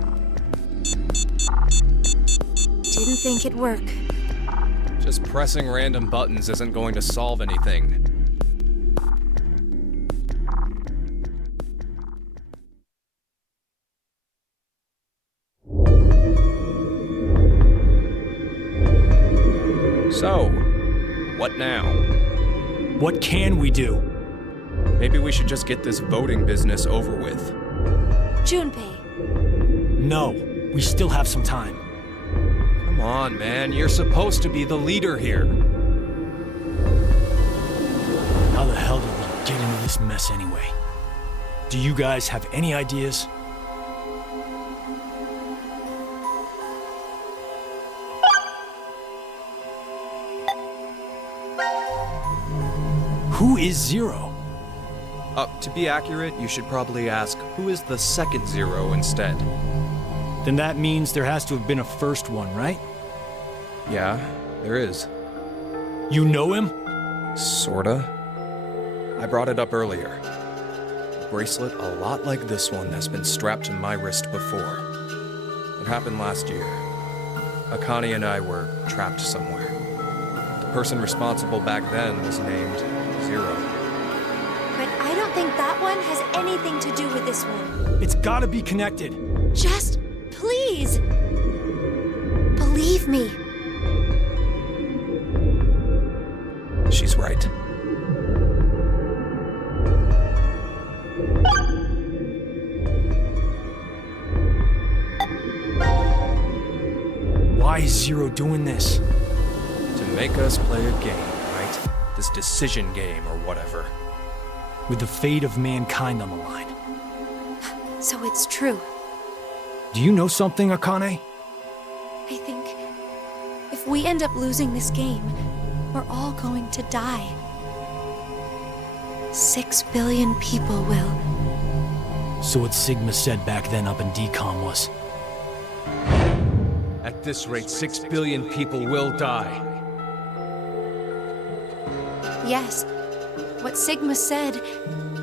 Didn't think it'd work. Just pressing random buttons isn't going to solve anything. So, what now? What can we do? Maybe we should just get this voting business over with. Junpei. No, we still have some time. Come on, man. You're supposed to be the leader here. How the hell did we get into this mess anyway? Do you guys have any ideas? Who is Zero? To be accurate, you should probably ask, who is the second Zero instead? Then that means there has to have been a first one, right? Yeah, there is. You know him? Sorta. I brought it up earlier. A bracelet a lot like this one that's been strapped to my wrist before. It happened last year. Akane and I were trapped somewhere. The person responsible back then was named Zero. But I don't think that one has anything to do with this one. It's gotta be connected. Just, please, believe me. She's right. Why is Zero doing this? To make us play a game, right? This decision game or whatever. With the fate of mankind on the line. So it's true. Do you know something, Akane? I think if we end up losing this game, we're all going to die. 6 billion people will. So what Sigma said back then up in DCOM was... At this rate, 6 billion people will die. Yes, what Sigma said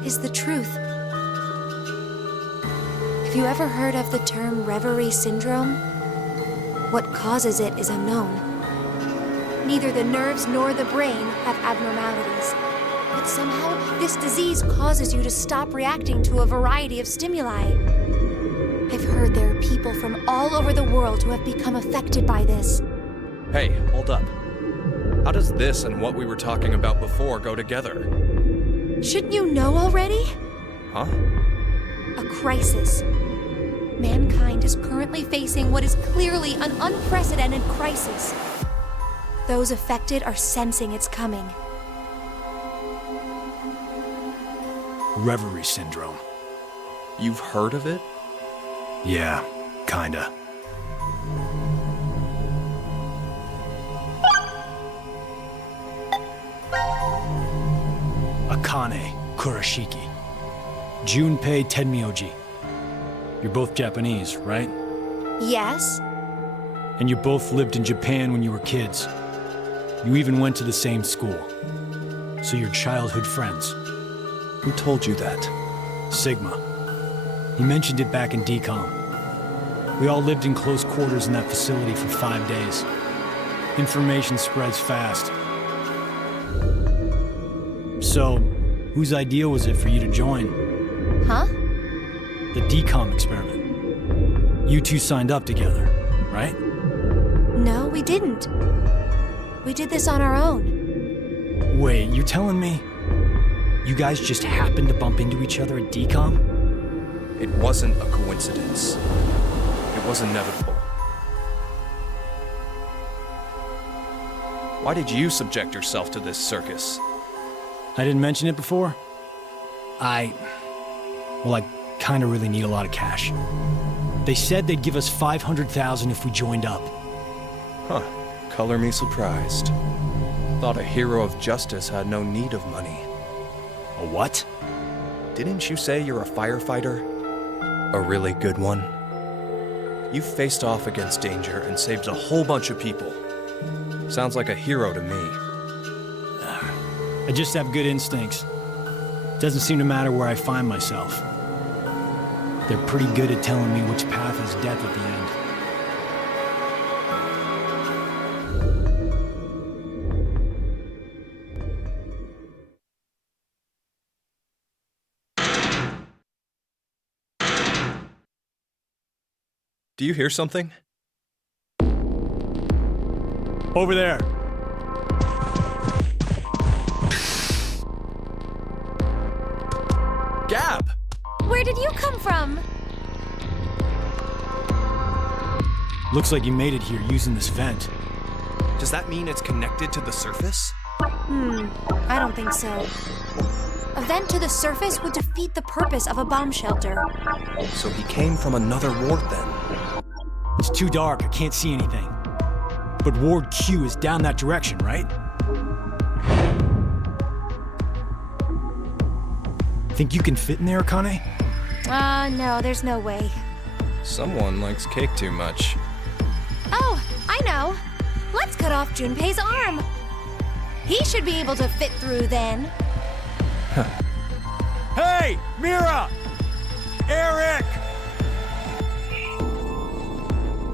is the truth. Have you ever heard of the term reverie syndrome? What causes it is unknown. Neither the nerves nor the brain have abnormalities. But somehow, this disease causes you to stop reacting to a variety of stimuli. I've heard there are people from all over the world who have become affected by this. Hey, hold up. How does this and what we were talking about before go together? Shouldn't you know already? Huh? A crisis. Mankind is currently facing what is clearly an unprecedented crisis. Those affected are sensing it's coming. Reverie syndrome. You've heard of it? Yeah, kinda. Akane Kurashiki. Junpei Tenmyoji. You're both Japanese, right? Yes? And you both lived in Japan when you were kids. You even went to the same school. So you're childhood friends. Who told you that? Sigma. He mentioned it back in DCOM. We all lived in close quarters in that facility for 5 days. Information spreads fast. So, whose idea was it for you to join? Huh? The DCOM experiment. You two signed up together, right? No, we didn't. We did this on our own. Wait, you telling me you guys just happened to bump into each other at DCOM? It wasn't a coincidence. It was inevitable. Why did you subject yourself to this circus? I didn't mention it before? I kinda really need a lot of cash. They said they'd give us $500,000 if we joined up. Huh. Color me surprised. Thought a hero of justice had no need of money. A what? Didn't you say you're a firefighter? A really good one? You faced off against danger and saved a whole bunch of people. Sounds like a hero to me. I just have good instincts. Doesn't seem to matter where I find myself. They're pretty good at telling me which path is death at the end. Do you hear something? Over there. Gab! Where did you come from? Looks like you made it here using this vent. Does that mean it's connected to the surface? I don't think so. A vent to the surface would defeat the purpose of a bomb shelter. So he came from another ward then. It's too dark, I can't see anything. But Ward Q is down that direction, right? Think you can fit in there, Akane? No, there's no way. Someone likes cake too much. Oh, I know. Let's cut off Junpei's arm. He should be able to fit through then. Hey, Mira! Eric!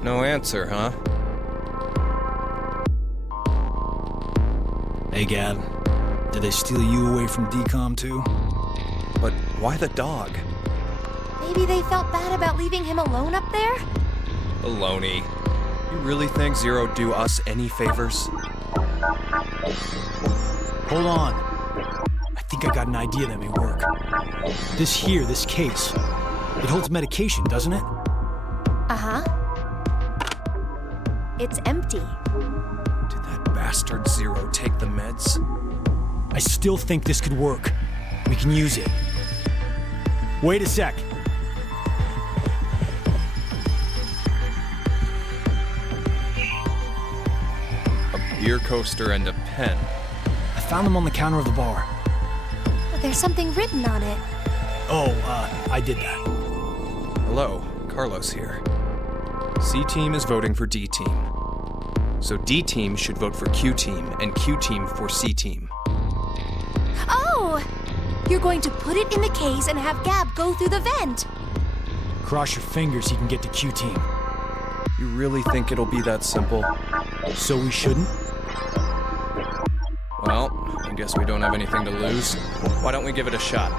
No answer, huh? Hey, Gab. Did they steal you away from DCOM too? But why the dog? Maybe they felt bad about leaving him alone up there? Baloney. You really think Zero do us any favors? Hold on. I think I got an idea that may work. This case, it holds medication, doesn't it? Uh-huh. It's empty. Did that bastard Zero take the meds? I still think this could work. We can use it. Wait a sec. A beer coaster and a pen. I found them on the counter of the bar. But there's something written on it. Oh, I did that. Hello, Carlos here. C-Team is voting for D-Team. So D-Team should vote for Q-Team, and Q-Team for C-Team. Oh! You're going to put it in the case and have Gab go through the vent. Cross your fingers he can get to Q-Team. You really think it'll be that simple? So we shouldn't? Well, I guess we don't have anything to lose. Why don't we give it a shot?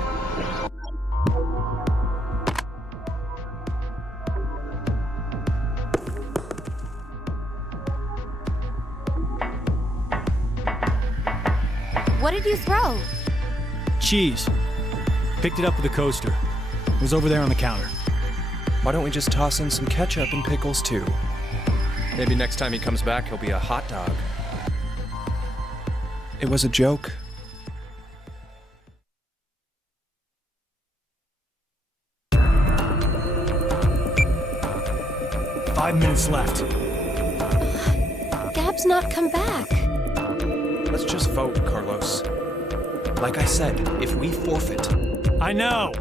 What did you throw? Cheese. Picked it up with the coaster. It was over there on the counter. Why don't we just toss in some ketchup and pickles too? Maybe next time he comes back, he'll be a hot dog. It was a joke. Five minutes left. Gab's not come back. Let's just vote, Carlos. Like I said, if we forfeit... I know!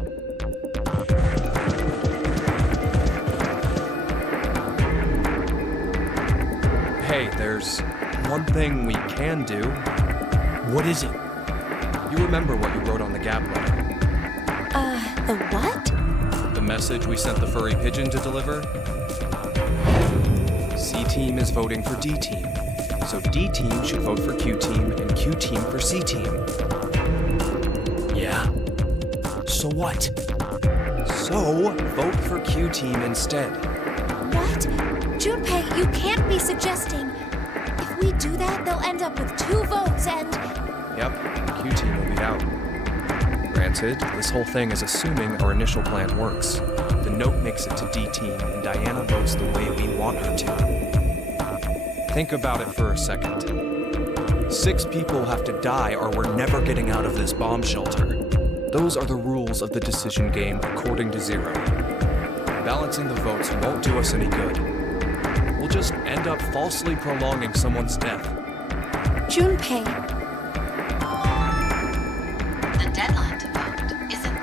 Hey, there's one thing we can do. What is it? You remember what you wrote on the Gab letter? The what? The message we sent the furry pigeon to deliver? C-Team is voting for D-Team. So D-Team should vote for Q-Team and Q-Team for C-Team. Yeah. So what? So, vote for Q-Team instead. What? Junpei, you can't be suggesting. If we do that, they'll end up with 2 votes and... Yep, Q-Team will be out. Granted, this whole thing is assuming our initial plan works. The note makes it to D-Team, and Diana votes the way we want her to. Think about it for a second. 6 people have to die or we're never getting out of this bomb shelter. Those are the rules of the decision game according to Zero. Balancing the votes won't do us any good. We'll just end up falsely prolonging someone's death. Junpei. The deadline to vote is in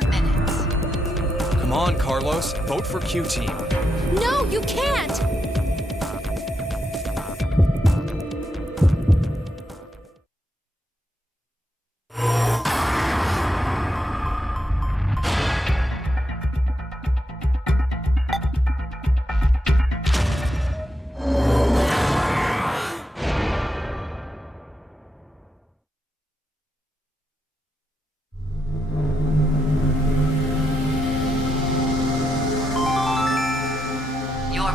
3 minutes. Come on, Carlos. Vote for Q-Team. No, you can't!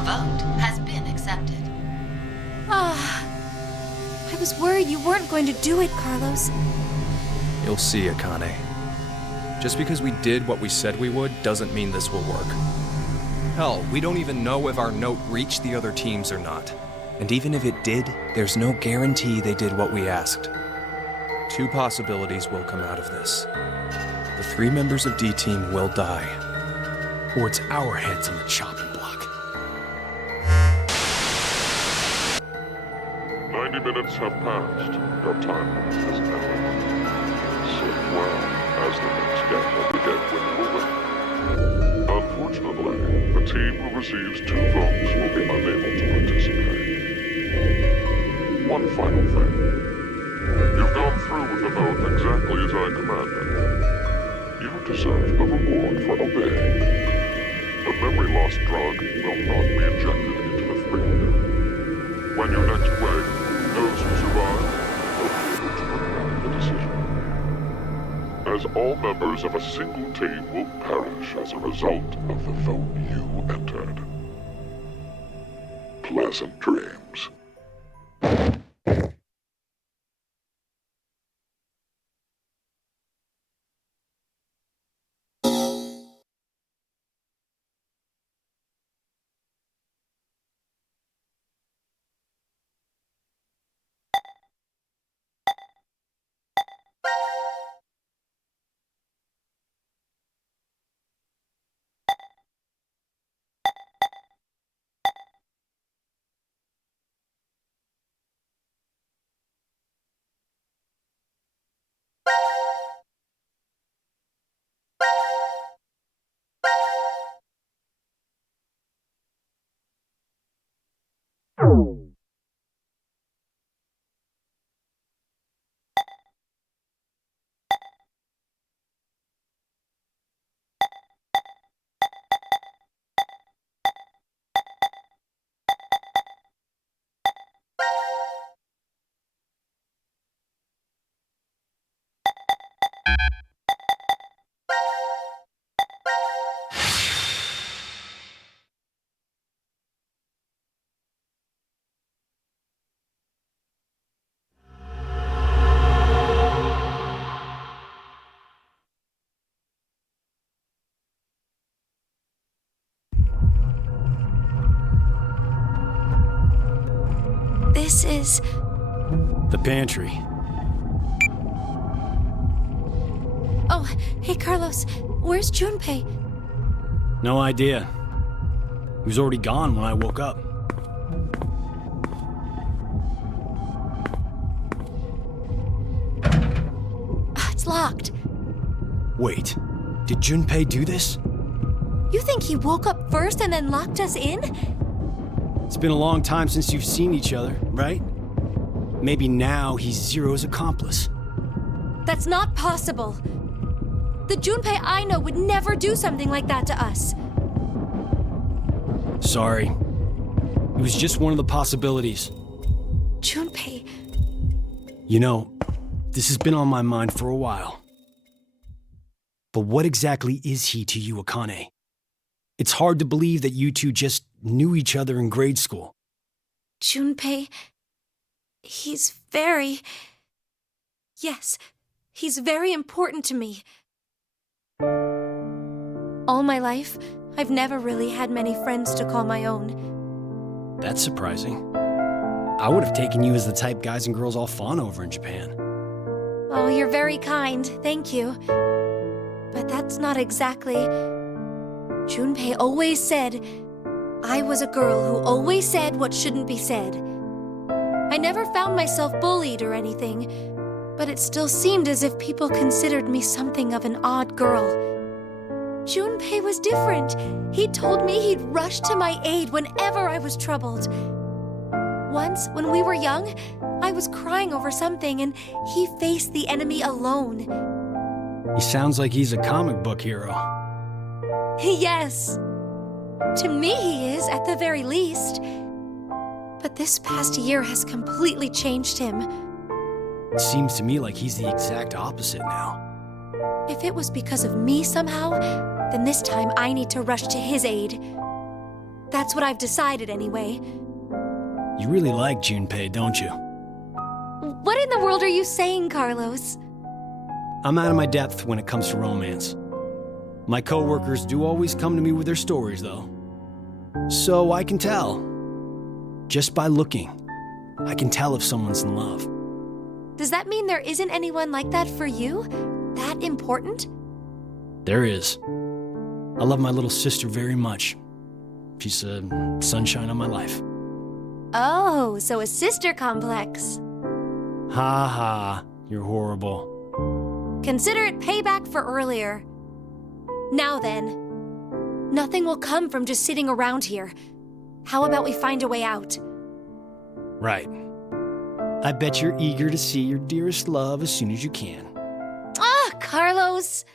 vote has been accepted. I was worried you weren't going to do it, Carlos. You'll see, Akane. Just because we did what we said we would doesn't mean this will work. Hell, we don't even know if our note reached the other teams or not. And even if it did, there's no guarantee they did what we asked. 2 possibilities will come out of this. The 3 members of D-Team will die. Or it's our heads on the chopping block. 90 minutes have passed. Your time limit has ended. Sit well, as the next game will begin when you will win. Unfortunately, the team who receives 2 votes will be unable to participate. One final thing. You've gone through with the vote exactly as I commanded. You deserve a reward for obeying. The memory loss drug will not be injected into the 3 of you. When you next play, those who survive will be able to regret the decision. As all members of a single team will perish as a result of the vote you entered. Pleasant dreams. This is... The pantry. Oh, hey Carlos, where's Junpei? No idea. He was already gone when I woke up. It's locked. Wait, did Junpei do this? You think he woke up first and then locked us in? It's been a long time since you've seen each other, right? Maybe now he's Zero's accomplice. That's not possible. The Junpei I know would never do something like that to us. Sorry. It was just one of the possibilities. Junpei... You know, this has been on my mind for a while. But what exactly is he to you, Akane? It's hard to believe that you two just knew each other in grade school. Junpei... He's very... Yes, he's very important to me. All my life, I've never really had many friends to call my own. That's surprising. I would have taken you as the type guys and girls all fawn over in Japan. Oh, you're very kind, thank you. But that's not exactly... Junpei always said I was a girl who always said what shouldn't be said. I never found myself bullied or anything, but it still seemed as if people considered me something of an odd girl. Junpei was different. He told me he'd rush to my aid whenever I was troubled. Once, when we were young, I was crying over something and he faced the enemy alone. He sounds like he's a comic book hero. Yes. To me he is, at the very least. But this past year has completely changed him. It seems to me like he's the exact opposite now. If it was because of me somehow, then this time I need to rush to his aid. That's what I've decided anyway. You really like Junpei, don't you? What in the world are you saying, Carlos? I'm out of my depth when it comes to romance. My coworkers do always come to me with their stories, though. So I can tell. Just by looking, I can tell if someone's in love. Does that mean there isn't anyone like that for you? That important? There is. I love my little sister very much. She's a sunshine on my life. Oh, so a sister complex. Ha ha, you're horrible. Consider it payback for earlier. Now then, nothing will come from just sitting around here. How about we find a way out? Right. I bet you're eager to see your dearest love as soon as you can. Ah, Carlos!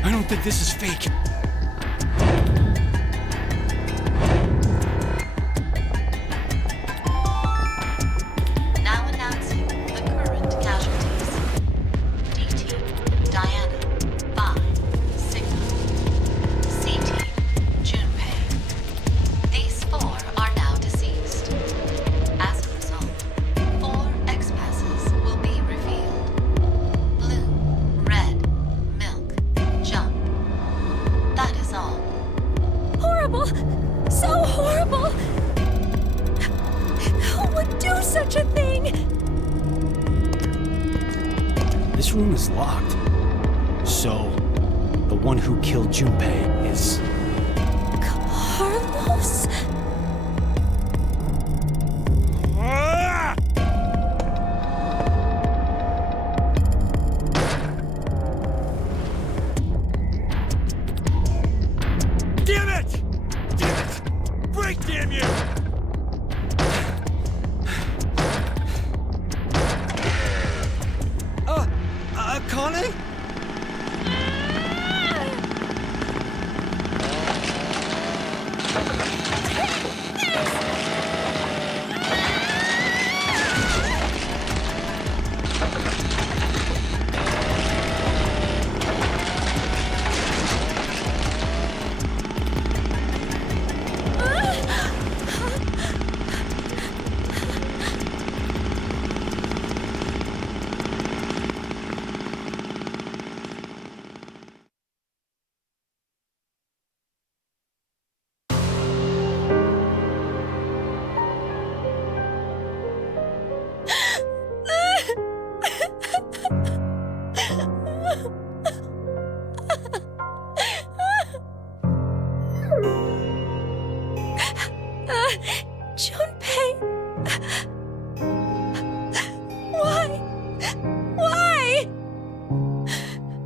I don't think this is fake. Now announcing the current casualties. D-Team, Diana, 5, Sigma. C-Team, Junpei. These 4 are now deceased. As a result, 4 X-passes will be revealed. Blue, red, milk, jump. horrible! So horrible! Who would do such a thing? This room is locked. So, the one who killed Junpei is... Carlos? Damn it! Damn it! Break, damn you! Connie? Junpei! Why? Why?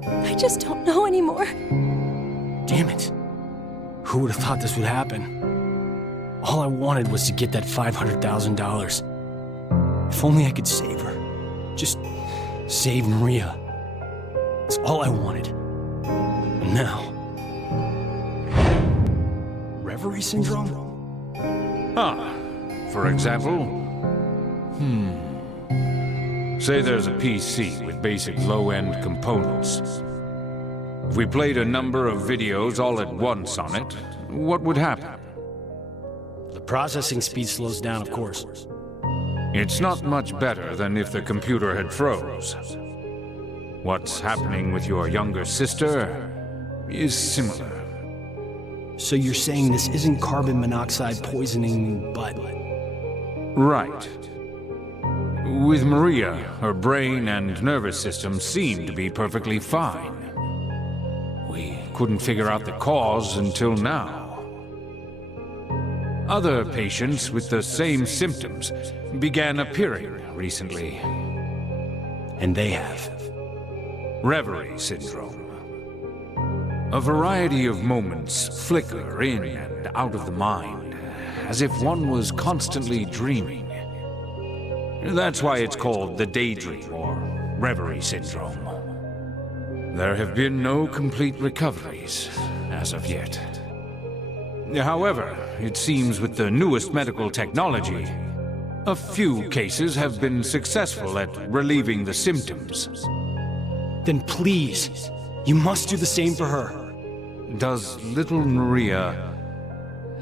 I just don't know anymore. Damn it. Who would have thought this would happen? All I wanted was to get that $500,000. If only I could save her. Just save Maria. That's all I wanted. And now... Reverie syndrome? For example, say there's a PC with basic low-end components. If we played a number of videos all at once on it, what would happen? The processing speed slows down, of course. It's not much better than if the computer had froze. What's happening with your younger sister is similar. So you're saying this isn't carbon monoxide poisoning, but... Right. With Maria, her brain and nervous system seemed to be perfectly fine. We couldn't figure out the cause until now. Other patients with the same symptoms began appearing recently. And they have? Reverie syndrome. A variety of moments flicker in and out of the mind, as if one was constantly dreaming. That's why it's called the daydream or reverie syndrome. There have been no complete recoveries as of yet. However, it seems with the newest medical technology, a few cases have been successful at relieving the symptoms. Then please, you must do the same for her. Does little Maria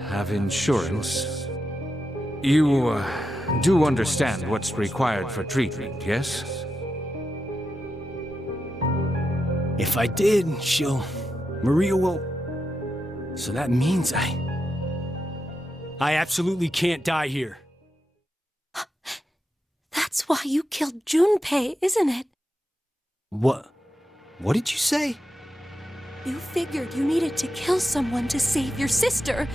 have insurance? You do understand what's required for treatment, yes? If I did, Maria will... So that means I absolutely can't die here. That's why you killed Junpei, isn't it? What did you say? You figured you needed to kill someone to save your sister.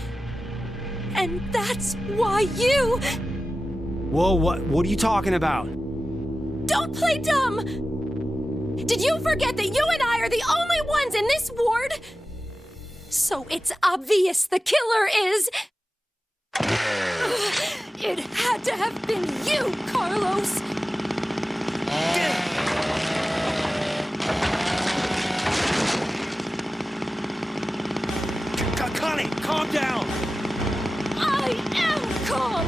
And that's why you... Whoa, what are you talking about? Don't play dumb! Did you forget that you and I are the only ones in this ward? So it's obvious the killer is... It had to have been you, Carlos! Connie, calm down! I am calm!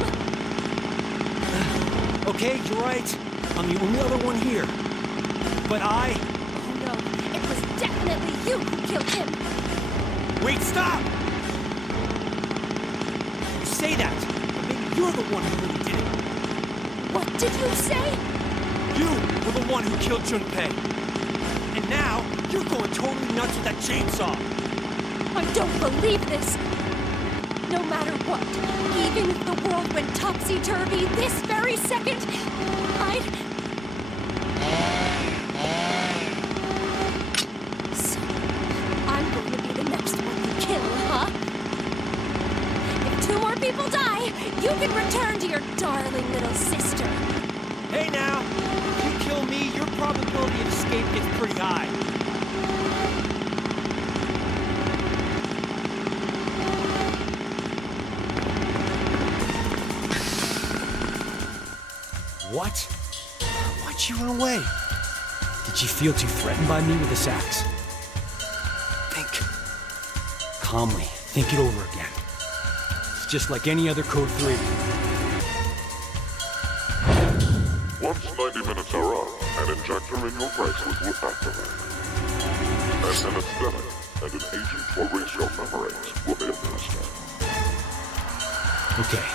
Okay, you're right. I'm the only other one here. But Oh no, it was definitely you who killed him! Wait, stop! You say that, but maybe you're the one who really did it. What did you say? You were the one who killed Junpei. And now, you're going totally nuts with that chainsaw. I don't believe this! No matter what, even if the world went topsy-turvy this very second, So, I'm going to be the next one you kill, huh? If 2 more people die, you can return to your darling little sister. Hey now, if you kill me, your probability of escape gets pretty high. What? Why'd you run away? Did you feel too threatened by me with this axe? Think. Calmly. Think it over again. It's just like any other Code 3. Once 90 minutes are up, an injector in your bracelet will activate. An anesthetic and an agent to erase your memories will be administered. Okay.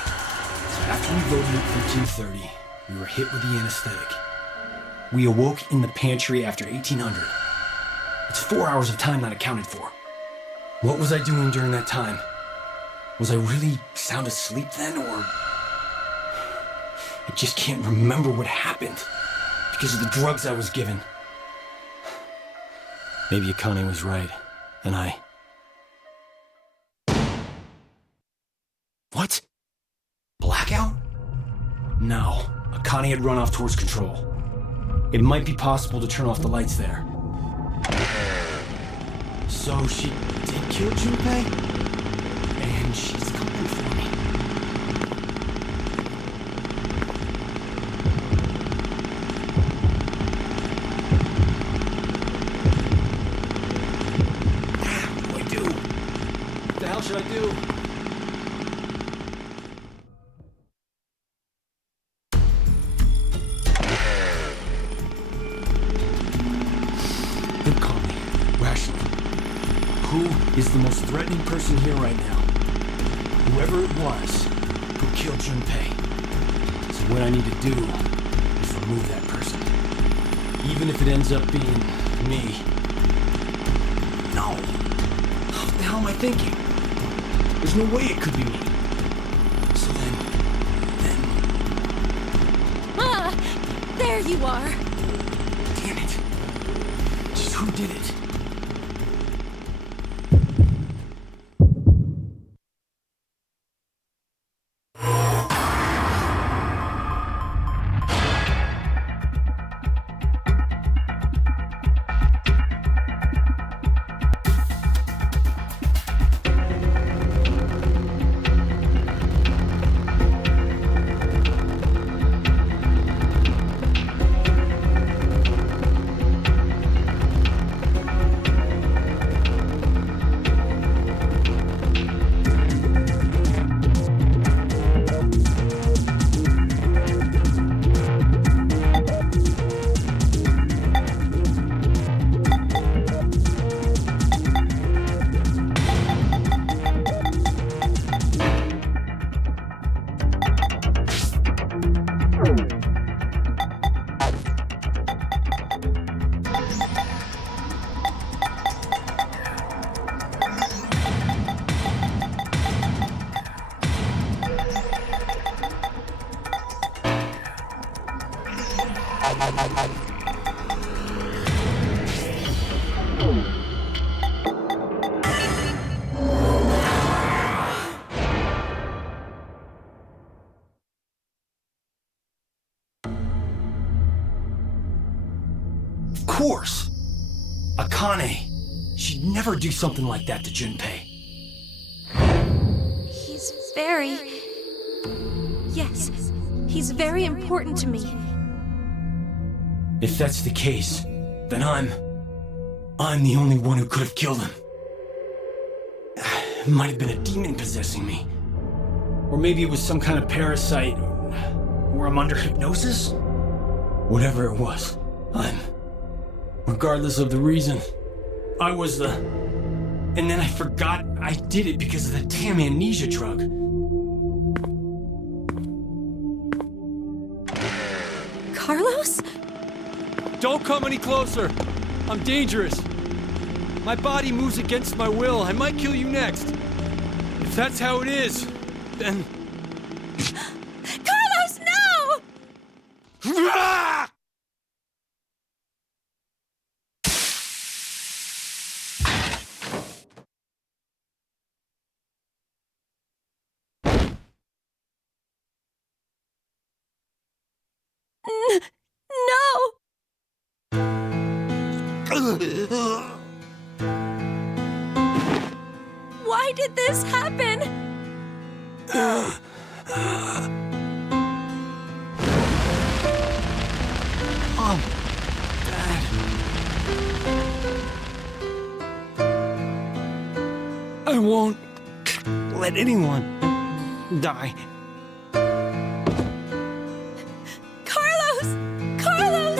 So after we voted at 1330, we were hit with the anesthetic. We awoke in the pantry after 1800. It's 4 hours of time not accounted for. What was I doing during that time? Was I really sound asleep then, or... I just can't remember what happened because of the drugs I was given. Maybe Akane was right, and I... What? Blackout? No. Akane had run off towards control. It might be possible to turn off the lights there. So she did kill Junpei? And she's coming for me. What do I do? What the hell should I do? Who is the most threatening person here right now? Whoever it was who killed Junpei. So what I need to do is remove that person. Even if it ends up being me. No. What the hell am I thinking? There's no way it could be me. So then... Ah! There you are! Damn it. Just who did it? Of course! Akane. She'd never do something like that to Junpei. He's very... Yes, he's very important to me. If that's the case, then I'm the only one who could have killed him. It might have been a demon possessing me. Or maybe it was some kind of parasite, or I'm under hypnosis? Whatever it was, regardless of the reason, I was the... And then I forgot I did it because of the damn amnesia drug. Carlos? Don't come any closer! I'm dangerous! My body moves against my will. I might kill you next. If If that's how it is, then... Carlos, no! No! Why did this happen? Mom, Dad. I won't let anyone die. Carlos! Carlos!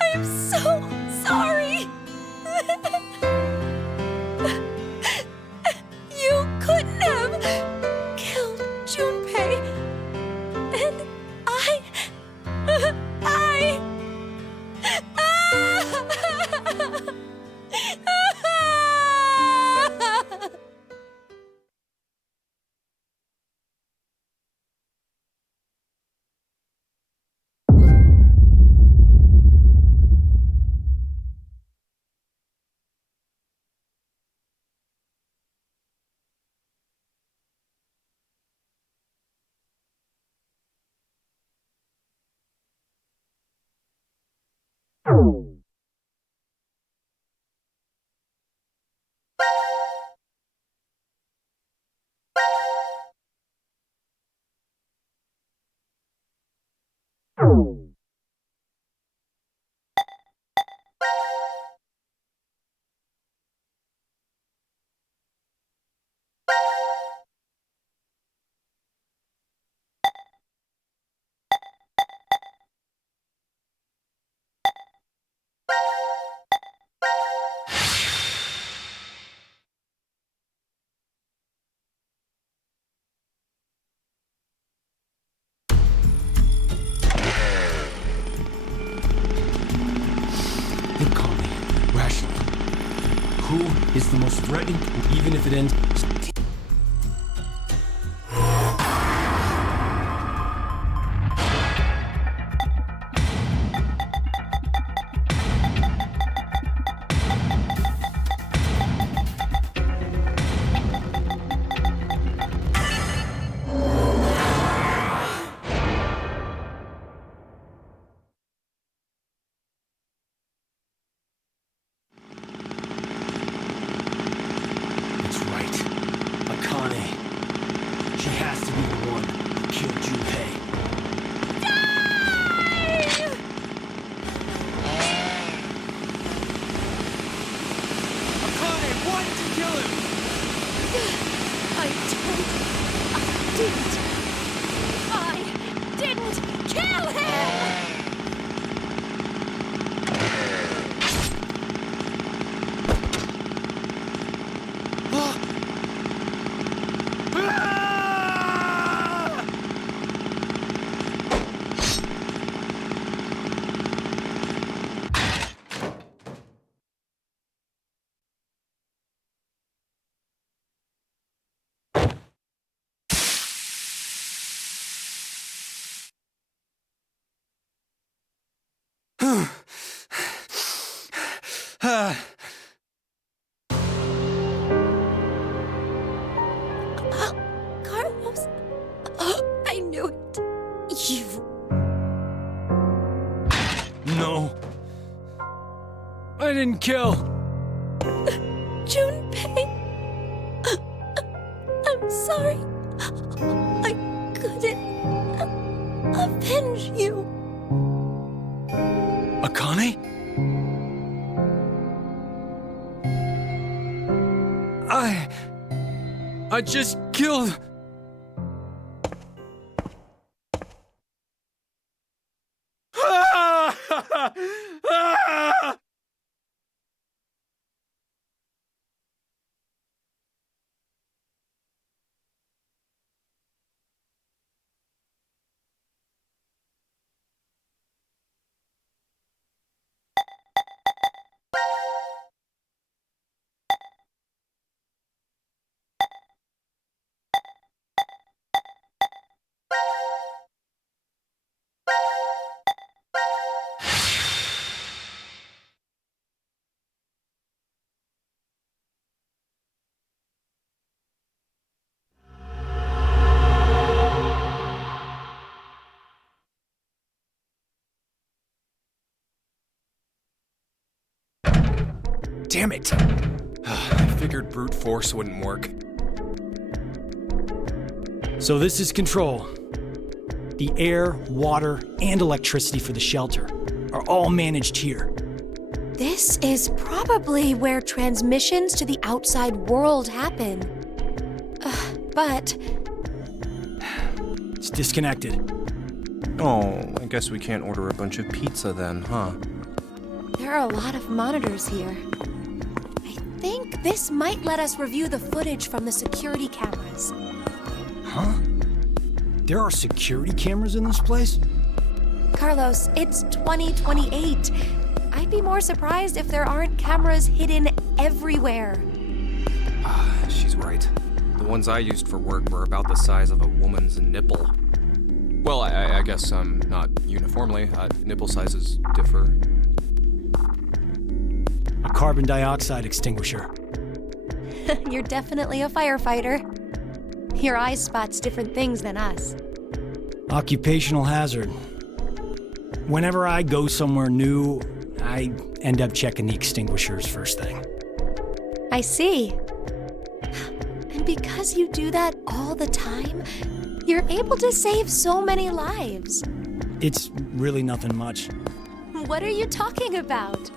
I'm so sorry! You couldn't have killed Junpei. And I... Think calmly, rationally. Who is the most threatening, even if it ends... That's right. Akane. She has to be the one who killed Junpei. Akane, why did you kill him? I didn't kill him! Carlos, I knew it. You... No. I didn't kill. Junpei. I'm sorry. I couldn't avenge you. Akane? I just killed... Damn it! I figured brute force wouldn't work. So this is Control. The air, water, and electricity for the shelter are all managed here. This is probably where transmissions to the outside world happen. But It's disconnected. Oh, I guess we can't order a bunch of pizza then, huh? there are a lot of monitors here. I think this might let us review the footage from the security cameras. Huh? There are security cameras in this place? Carlos, it's 2028. I'd be more surprised if there aren't cameras hidden everywhere. She's right. The ones I used for work were about the size of a woman's nipple. Well, I guess not uniformly. Nipple sizes differ. A carbon dioxide extinguisher. You're definitely a firefighter. Your eye spots different things than us. Occupational hazard. Whenever I go somewhere new, I end up checking the extinguishers first thing. I see. And because you do that all the time, you're able to save so many lives. It's really nothing much. What are you talking about?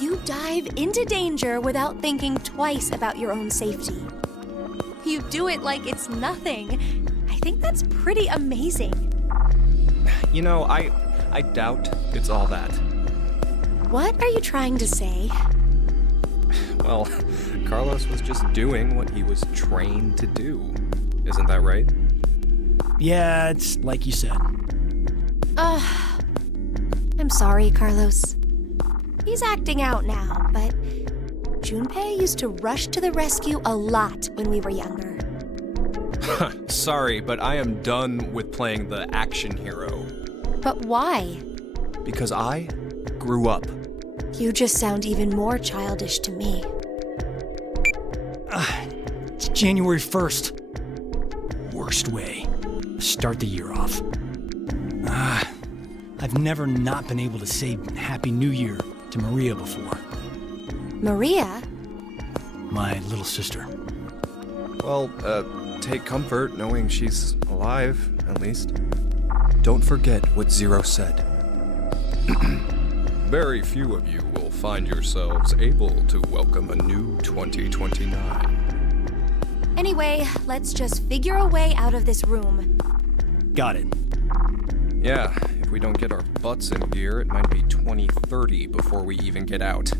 You dive into danger without thinking twice about your own safety. You do it like it's nothing. I think that's pretty amazing. You know, I doubt it's all that. What are you trying to say? Well, Carlos was just doing what he was trained to do. Isn't that right? Yeah, it's like you said. I'm sorry, Carlos. He's acting out now, but Junpei used to rush to the rescue a lot when we were younger. Sorry, but I am done with playing the action hero. But why? Because I grew up. You just sound even more childish to me. It's January 1st. Worst way to start the year off. I've never not been able to say Happy New Year to Maria before. Maria? My little sister. Well, take comfort knowing she's alive, at least. Don't forget what Zero said. Very few of you will find yourselves able to welcome a new 2029. Anyway, let's just figure a way out of this room. Got it. Yeah, if we don't get our butts in gear, it might be 2030 before we even get out.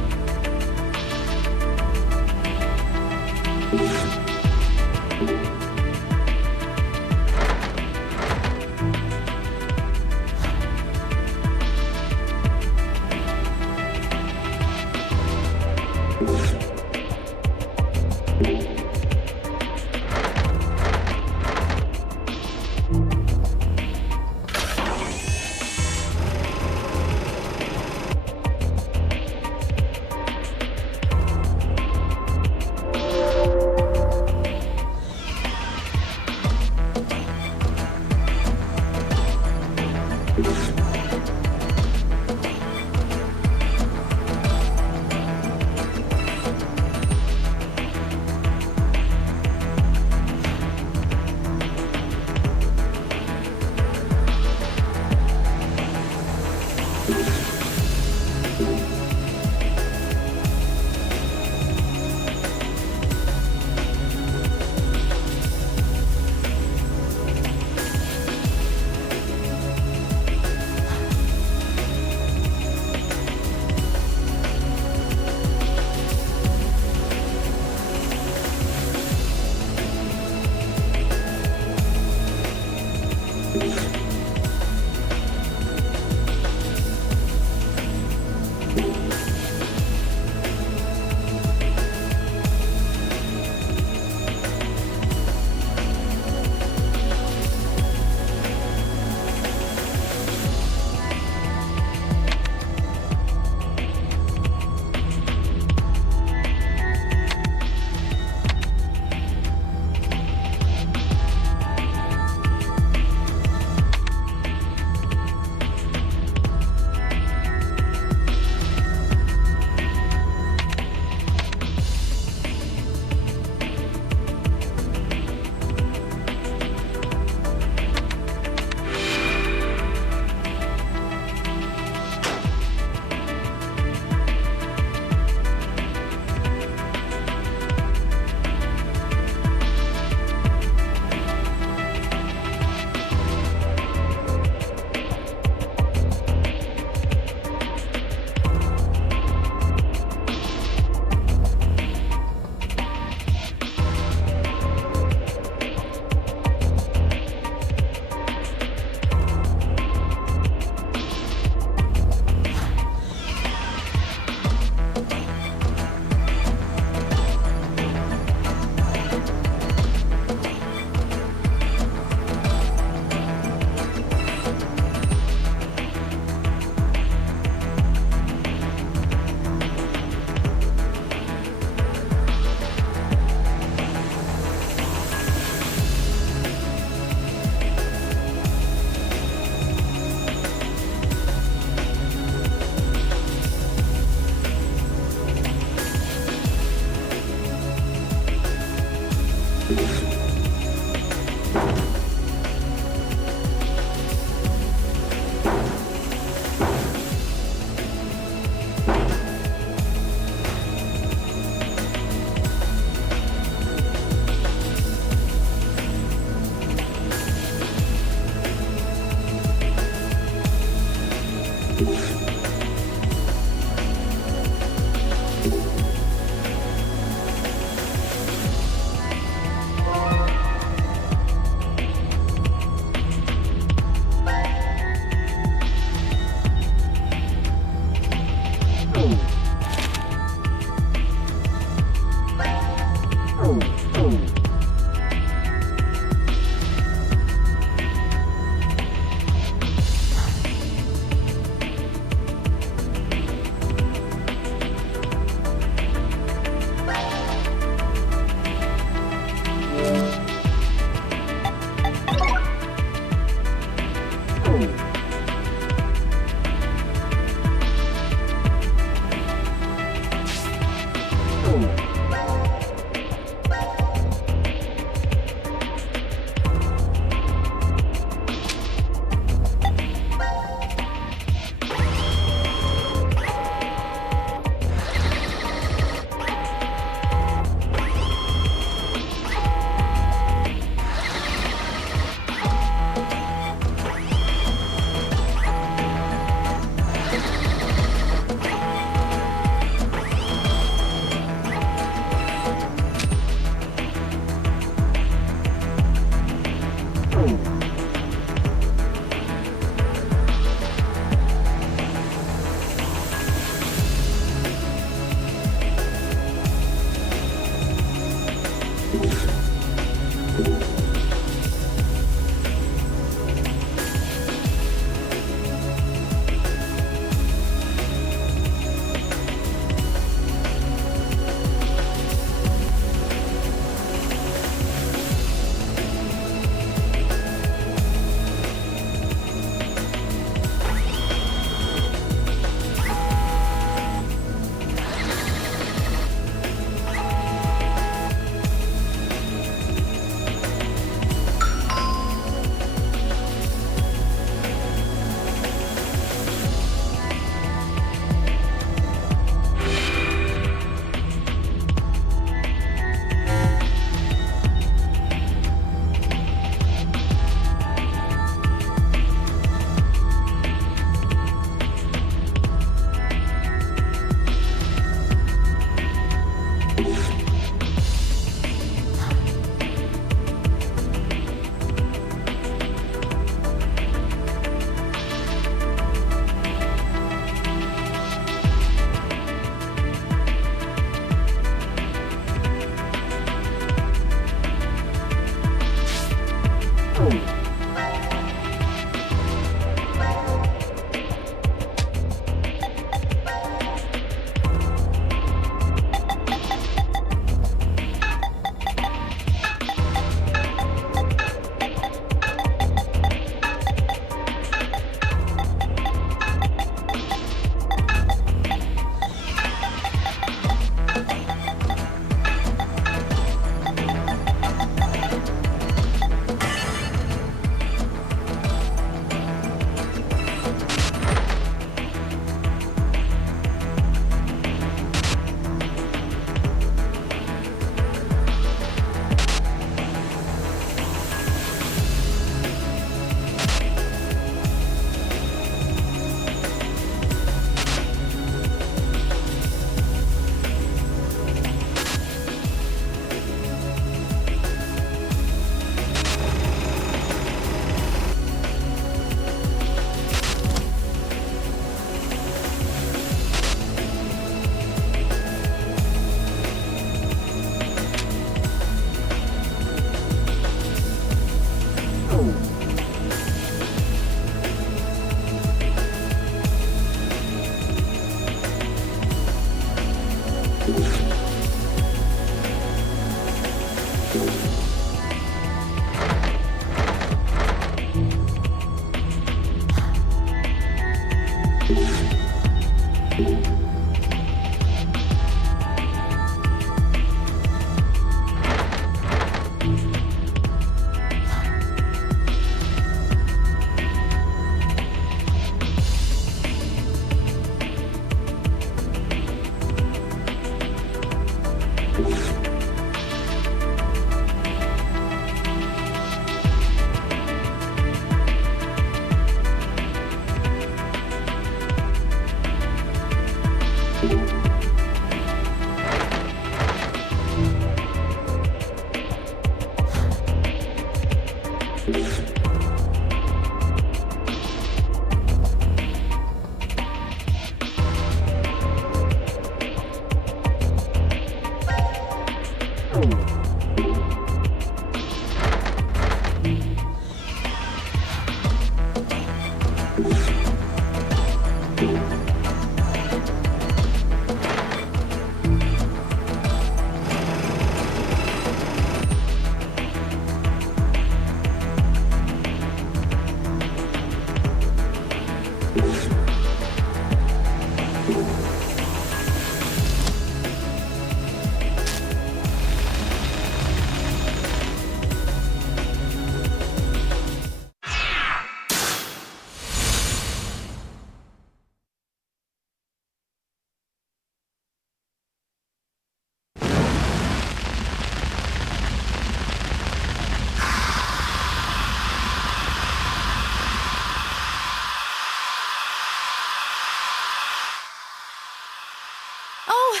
Oh,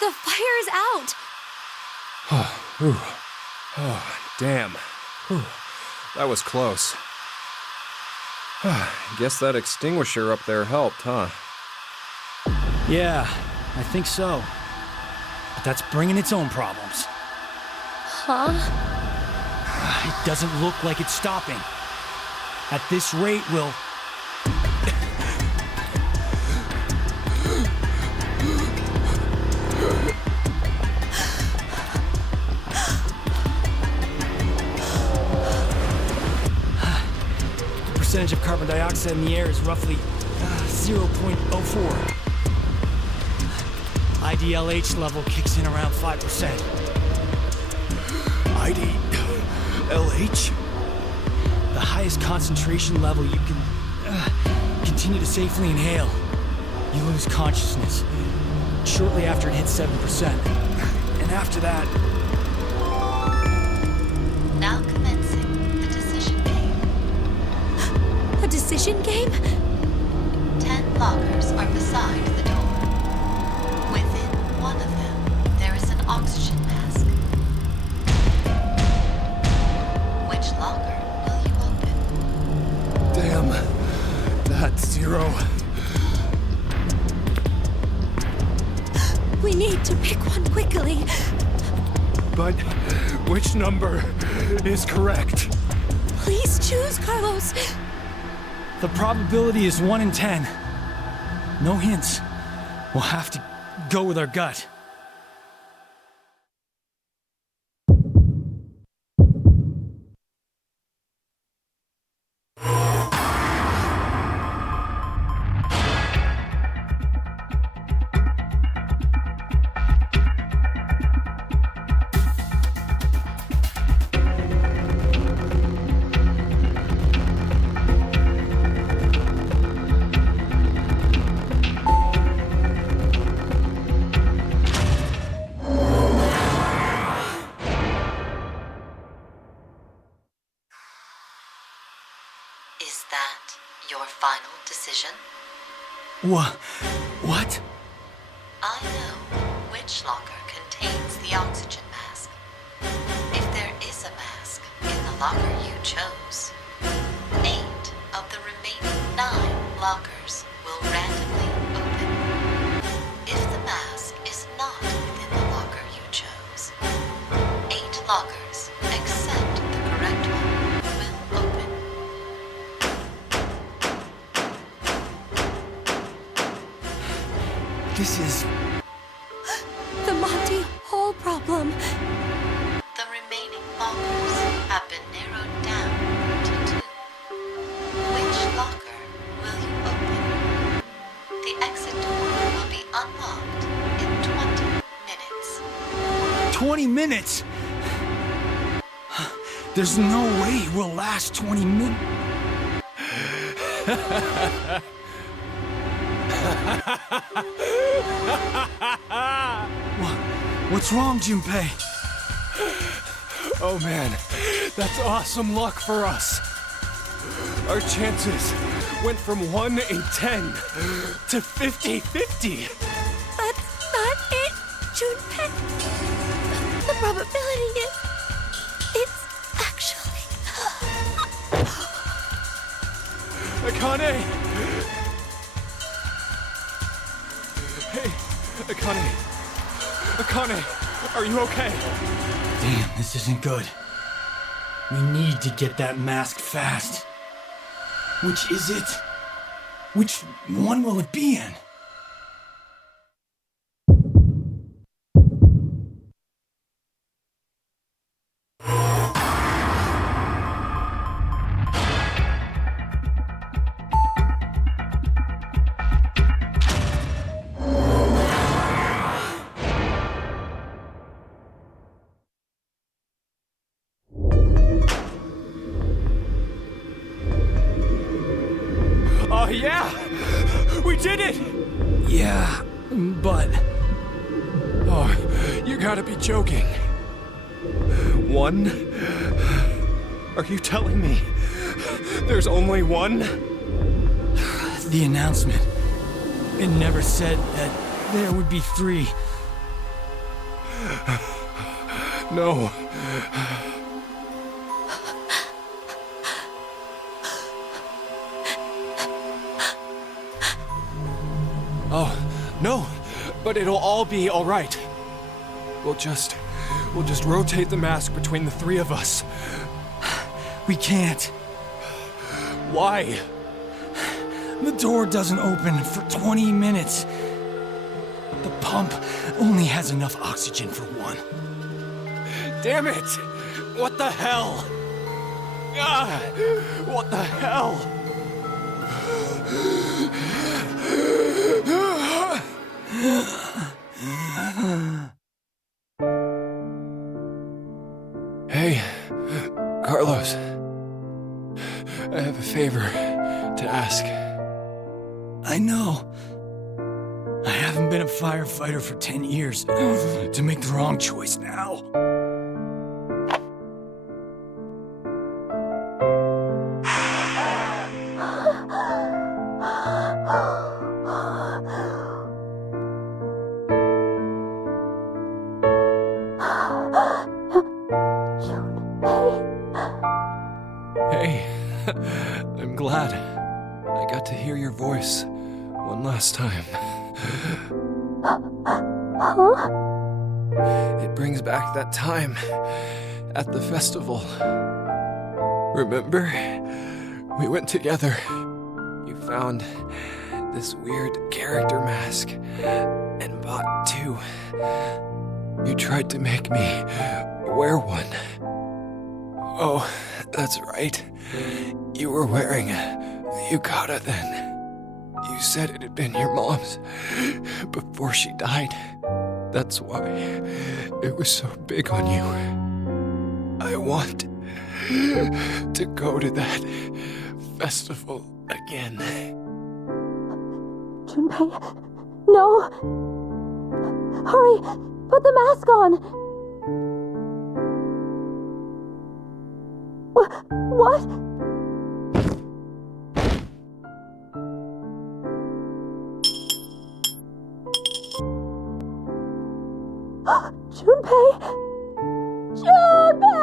the fire is out. Oh, damn. Whew. That was close. Guess that extinguisher up there helped, huh? Yeah, I think so. But that's bringing its own problems. Huh? It doesn't look like it's stopping. At this rate, we'll... The percentage of carbon dioxide in the air is roughly 0.04. IDLH level kicks in around 5%. IDLH? The highest concentration level you can continue to safely inhale. You lose consciousness shortly after it hits 7%. And after that... Now commencing the decision game. A decision game? 10 lockers are beside the door. Within one of them, there is an oxygen mask. Which locker will you open? Damn. That's zero. We need to pick one quickly. But which number is correct? Please choose, Carlos. The probability is 1 in 10. No hints. We'll have to go with our gut. Is that your final decision? What? I know which locker contains the oxygen mask. If there is a mask in the locker you chose, 8 of the remaining 9 lockers will randomly open. If the mask is not within the locker you chose, 8 lockers, except the correct one, will open. This is... The Monty Hall problem. The remaining lockers have been narrowed down to 2. Which locker will you open? 20 minutes! There's no way we'll last 20 minutes. What's wrong, Junpei? Oh man, that's awesome luck for us. Our chances went from 1 in 10 to 50-50. That's not it, Junpei. The probability is... it's actually... Akane! Hey, Akane. Akane, are you okay? Damn, this isn't good. We need to get that mask fast. Which is it? Which one will it be in? Oh yeah! We did it! Yeah, but... Oh, you gotta be joking. 1? Are you telling me there's only 1? The announcement. It never said that there would be 3. No. Oh, no, but it'll all be all right. We'll just rotate the mask between the 3 of us. We can't. Why? The door doesn't open for 20 minutes. The pump only has enough oxygen for 1. Damn it! What the hell? Ah, what the hell? Hey, Carlos. I have a favor to ask. I know. I haven't been a firefighter for 10 years to make the wrong choice now. Hey, I'm glad I got to hear your voice one last time. It brings back that time at the festival. Remember? We went together. You found this weird character mask and bought 2. You tried to make me wear one. Oh, that's right. You were wearing a yukata then. You said it had been your mom's before she died. That's why it was so big on you. I want to go to that festival again. Junpei, no! Hurry! Put the mask on! What? Junpei! Junpei!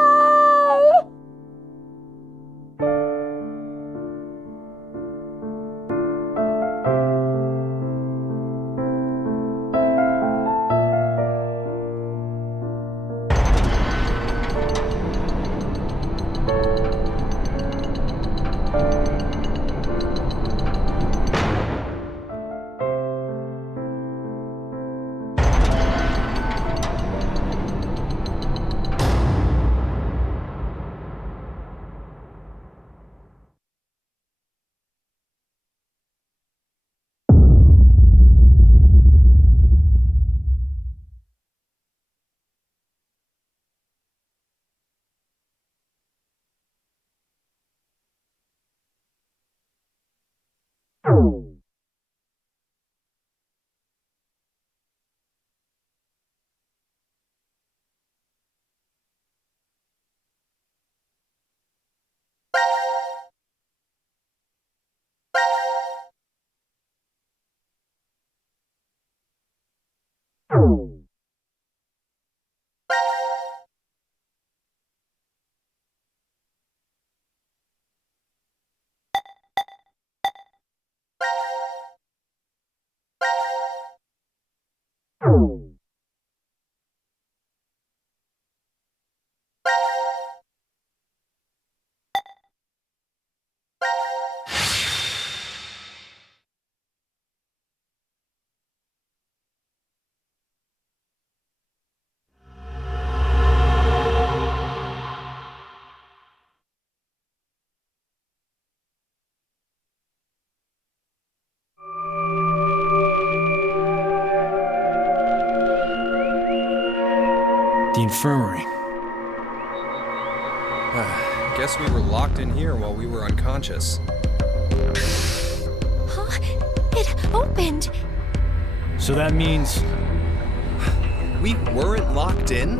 The infirmary. Guess we were locked in here while we were unconscious. Huh? It opened! So that means... We weren't locked in?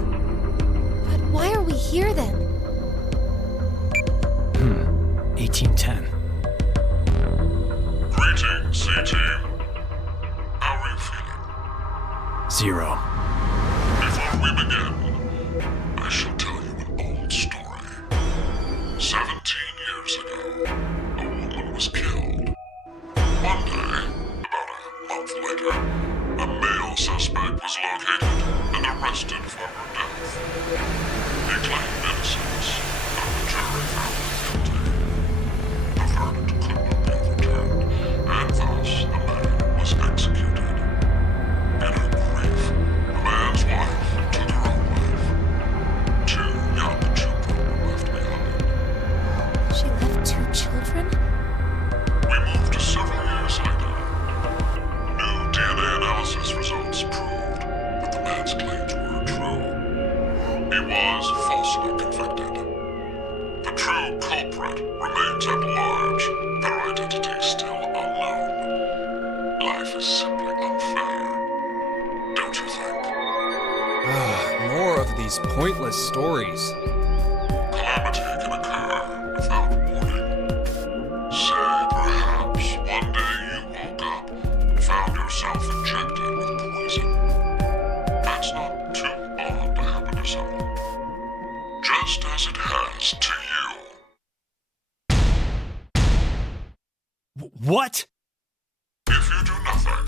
But why are we here then? 1810. Greetings, C-Team. How are you feeling? 0. Before we begin, I shall tell you an old story. 17 years ago, a woman was killed. One day, about a month later, a male suspect was located and arrested for her death. He claimed innocence, but the jury found him guilty. The verdict could not be overturned, and thus the man was executed. In her grief, the man's wife took her own life. 2 young children were left behind. She left 2 children? We moved to several years later. New DNA analysis results proved that the man's claims were true. He was falsely convicted. The true culprit remains at large, their identity still unknown. Life is simply unfair, don't you think? More of these pointless stories. Calamity can occur without warning. Say, perhaps, one day you woke up and found yourself injected with poison. That's not too odd to happen to someone. Just as it has to you. What? If you do nothing,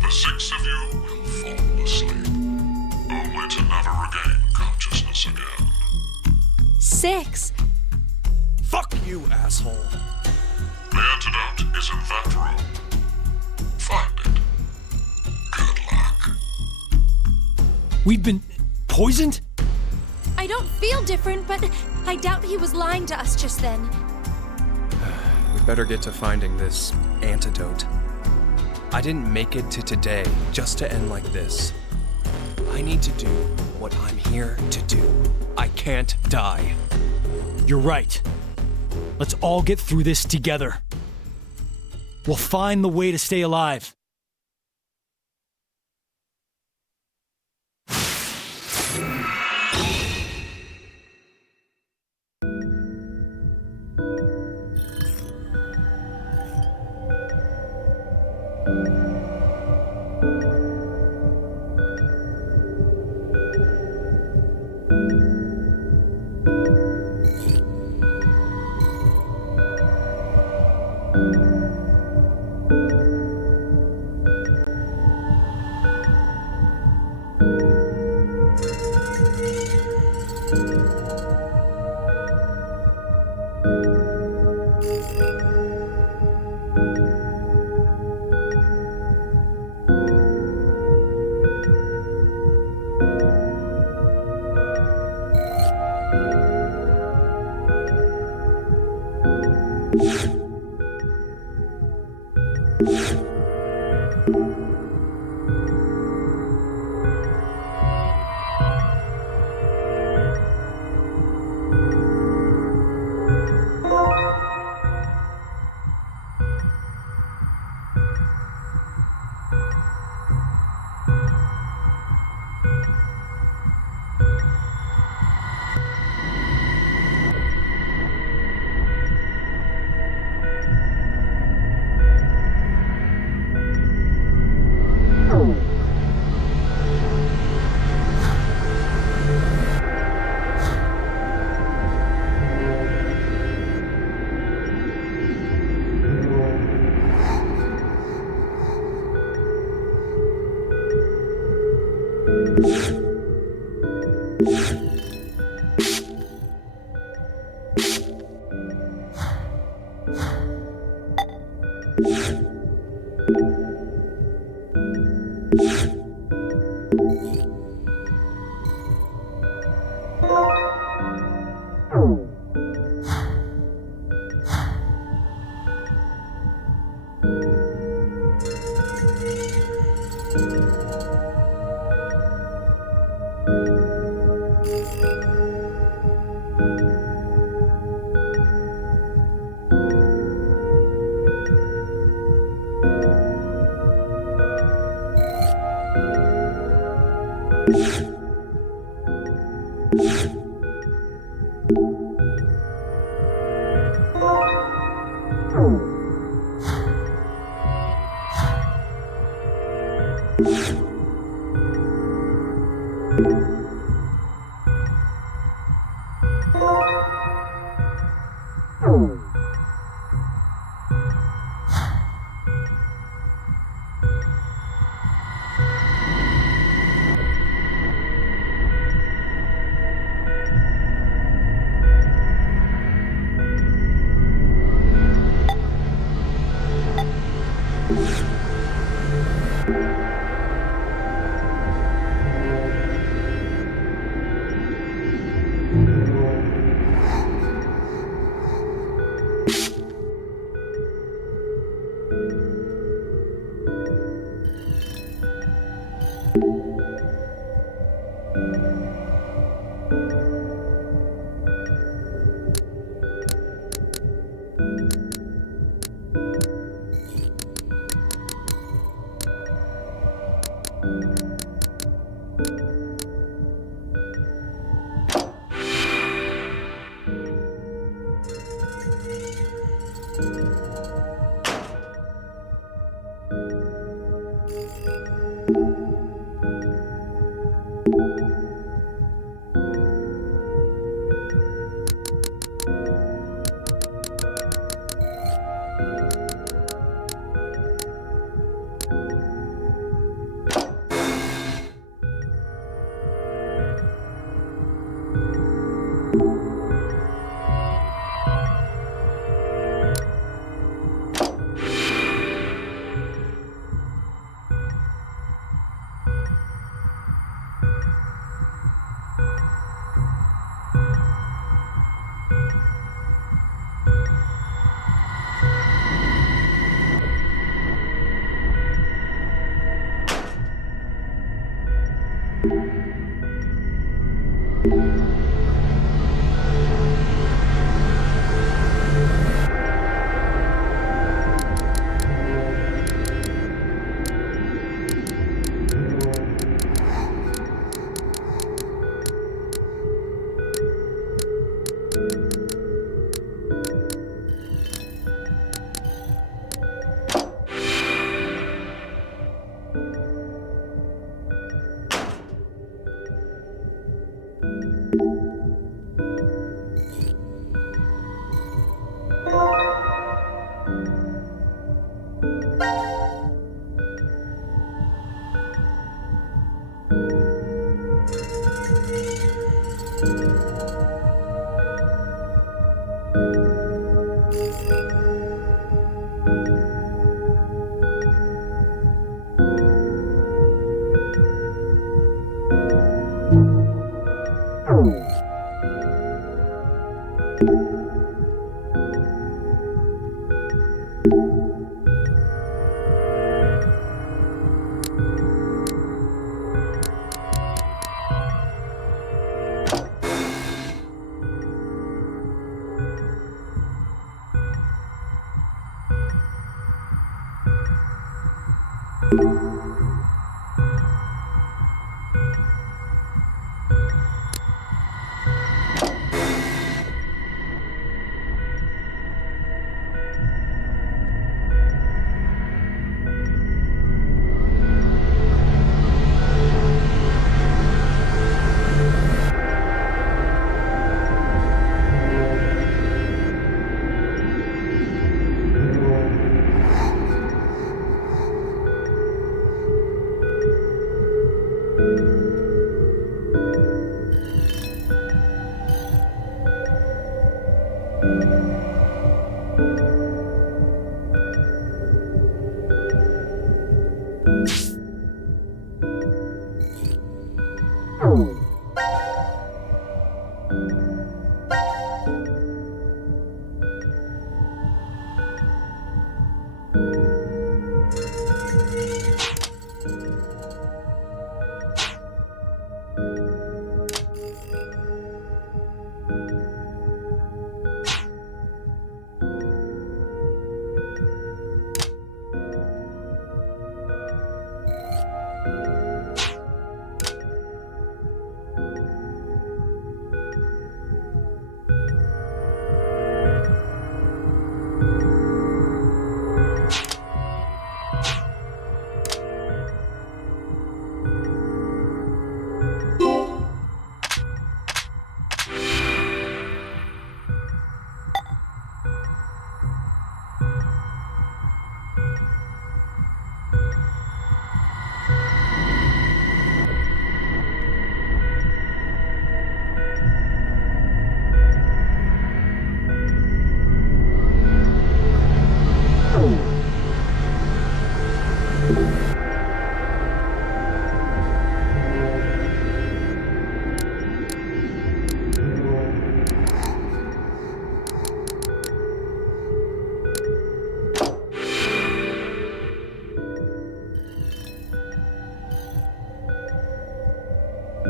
the 6 of you will fall asleep, only to never regain consciousness again. 6. Fuck you, asshole. The antidote is in that room. Find it. Good luck. We've been poisoned? I don't feel different, but I doubt he was lying to us just then. We better get to finding this antidote. I didn't make it to today just to end like this. I need to do what I'm here to do. I can't die. You're right. Let's all get through this together. We'll find the way to stay alive.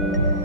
you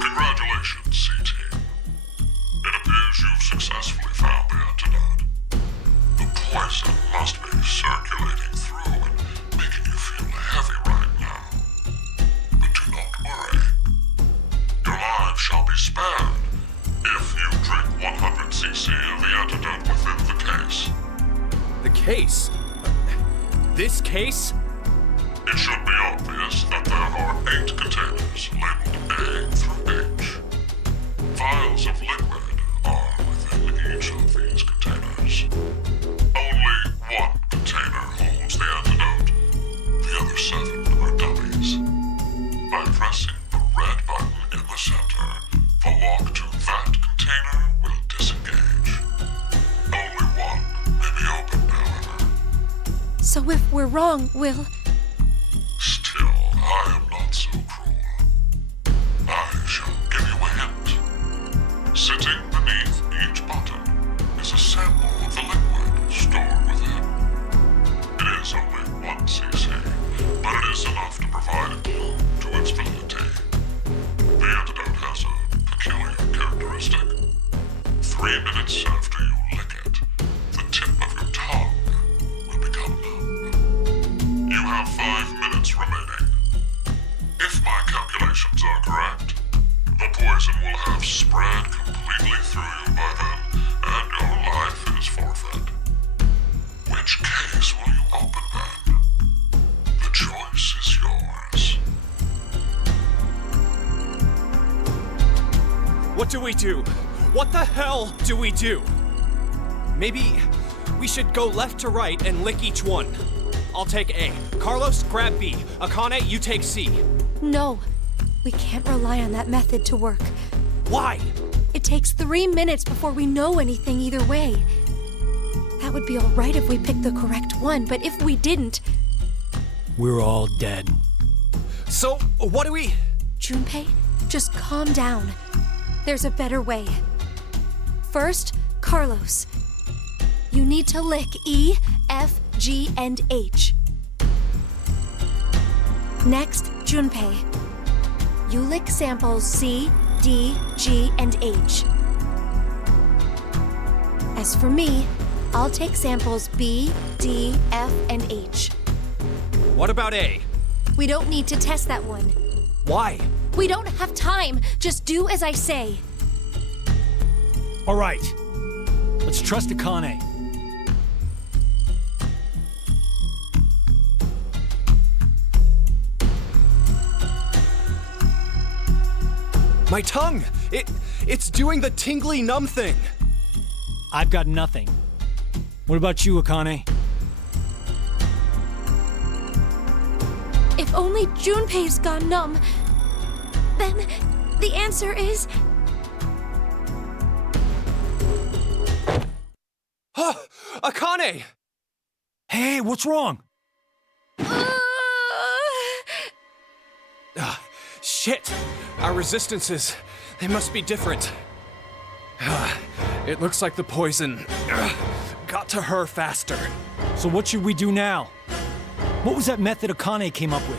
Congratulations, C-Team. It appears you've successfully found the antidote. The poison must be circulating through and making you feel heavy right now. But do not worry. Your lives shall be spared if you drink 100 cc of the antidote within the case. The case? This case? It should be obvious that there are 8 containers labeled A through H. Vials of liquid are within each of these containers. Only one container holds the antidote. The other 7 are dummies. By pressing the red button in the center, the lock to that container will disengage. Only one may be opened, however. So if we're wrong, we'll... Still, I am not so cruel. I shall give you a hint. Sitting beneath each button is a sample of the liquid stored within. It is only 1 cc, but it is enough to provide a clue to its validity. The antidote has a peculiar characteristic. 3 minutes after you lick it, the tip of your tongue will become numb. You have 5 minutes remaining. If my calculations are correct, the poison will have spread completely through you by then, and your life is forfeit. Which case will you open then? The choice is yours. What do we do? What the hell do we do? Maybe we should go left to right and lick each one. I'll take A. Carlos, grab B. Akane, you take C. No. We can't rely on that method to work. Why? It takes 3 minutes before we know anything either way. That would be all right if we picked the correct one, but if we didn't... We're all dead. So, what do we... Junpei, just calm down. There's a better way. First, Carlos. You need to lick E, F, G, and H. Next, Junpei. You lick samples C, D, G, and H. As for me, I'll take samples B, D, F, and H. What about A? We don't need to test that one. Why? We don't have time. Just do as I say. All right. Let's trust Akane. My tongue! It's doing the tingly numb thing. I've got nothing. What about you, Akane? If only Junpei's gone numb, then the answer is... Akane! Hey, what's wrong? Shit! Our resistances, they must be different. It looks like the poison got to her faster. So what should we do now? What was that method Akane came up with?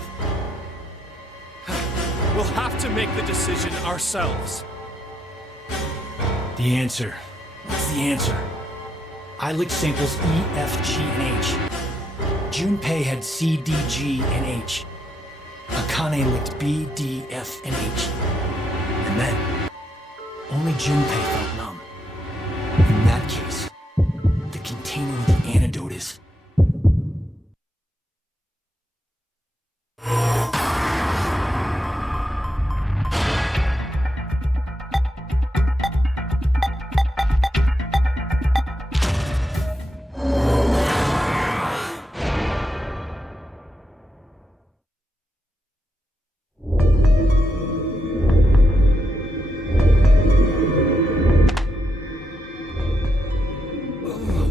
We'll have to make the decision ourselves. The answer. What's the answer? I licked samples E, F, G, and H. Junpei had C, D, G, and H. Akane licked B, D, F, and H. And then, only Junpei felt numb. In that case, the container with the antidote is...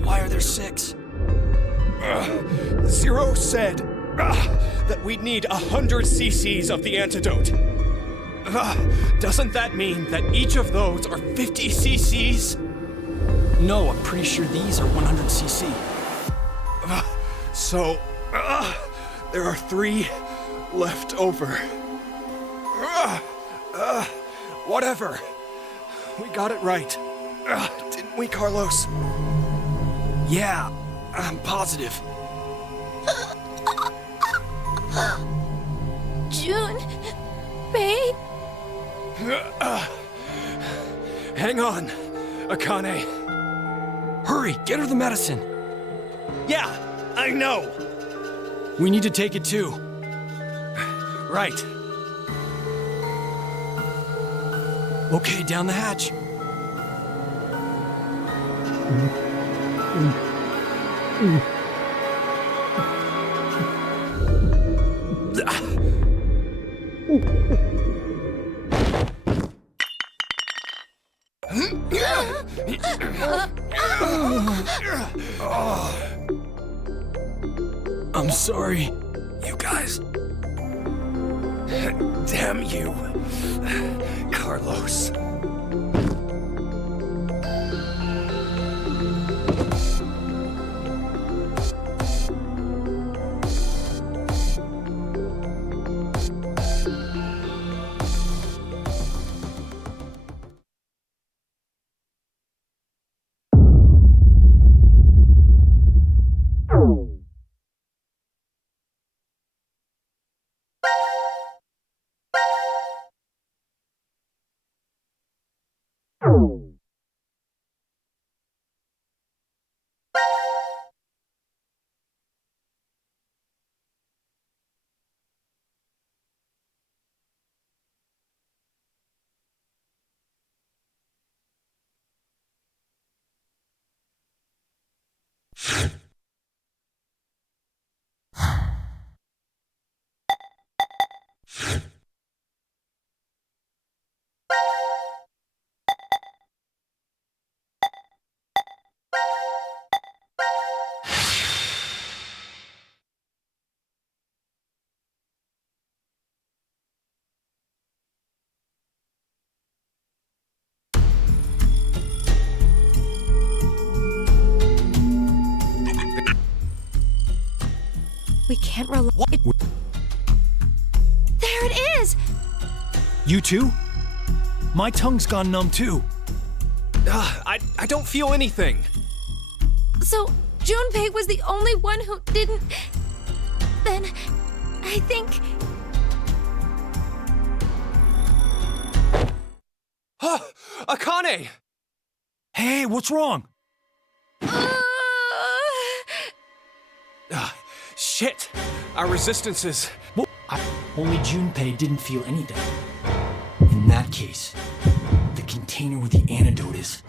Why are there 6? said that we'd need 100 cc's of the antidote. Doesn't that mean that each of those are 50 cc's? No, I'm pretty sure these are 100 cc. So, there are 3 left over. Whatever. We got it right. Didn't we, Carlos? Yeah, I'm positive. Junpei? Hang on, Akane. Hurry, get her the medicine. Yeah, I know. We need to take it too. Right. Okay, down the hatch. I'm sorry, you guys. Damn you, Carlos. We can't rely. There it is! You too? My tongue's gone numb too. I don't feel anything. So, Junpei was the only one who didn't... Then, I think... Akane! Hey, what's wrong? Shit! Our resistance is... Well, only Junpei didn't feel anything. In that case, the container with the antidote is...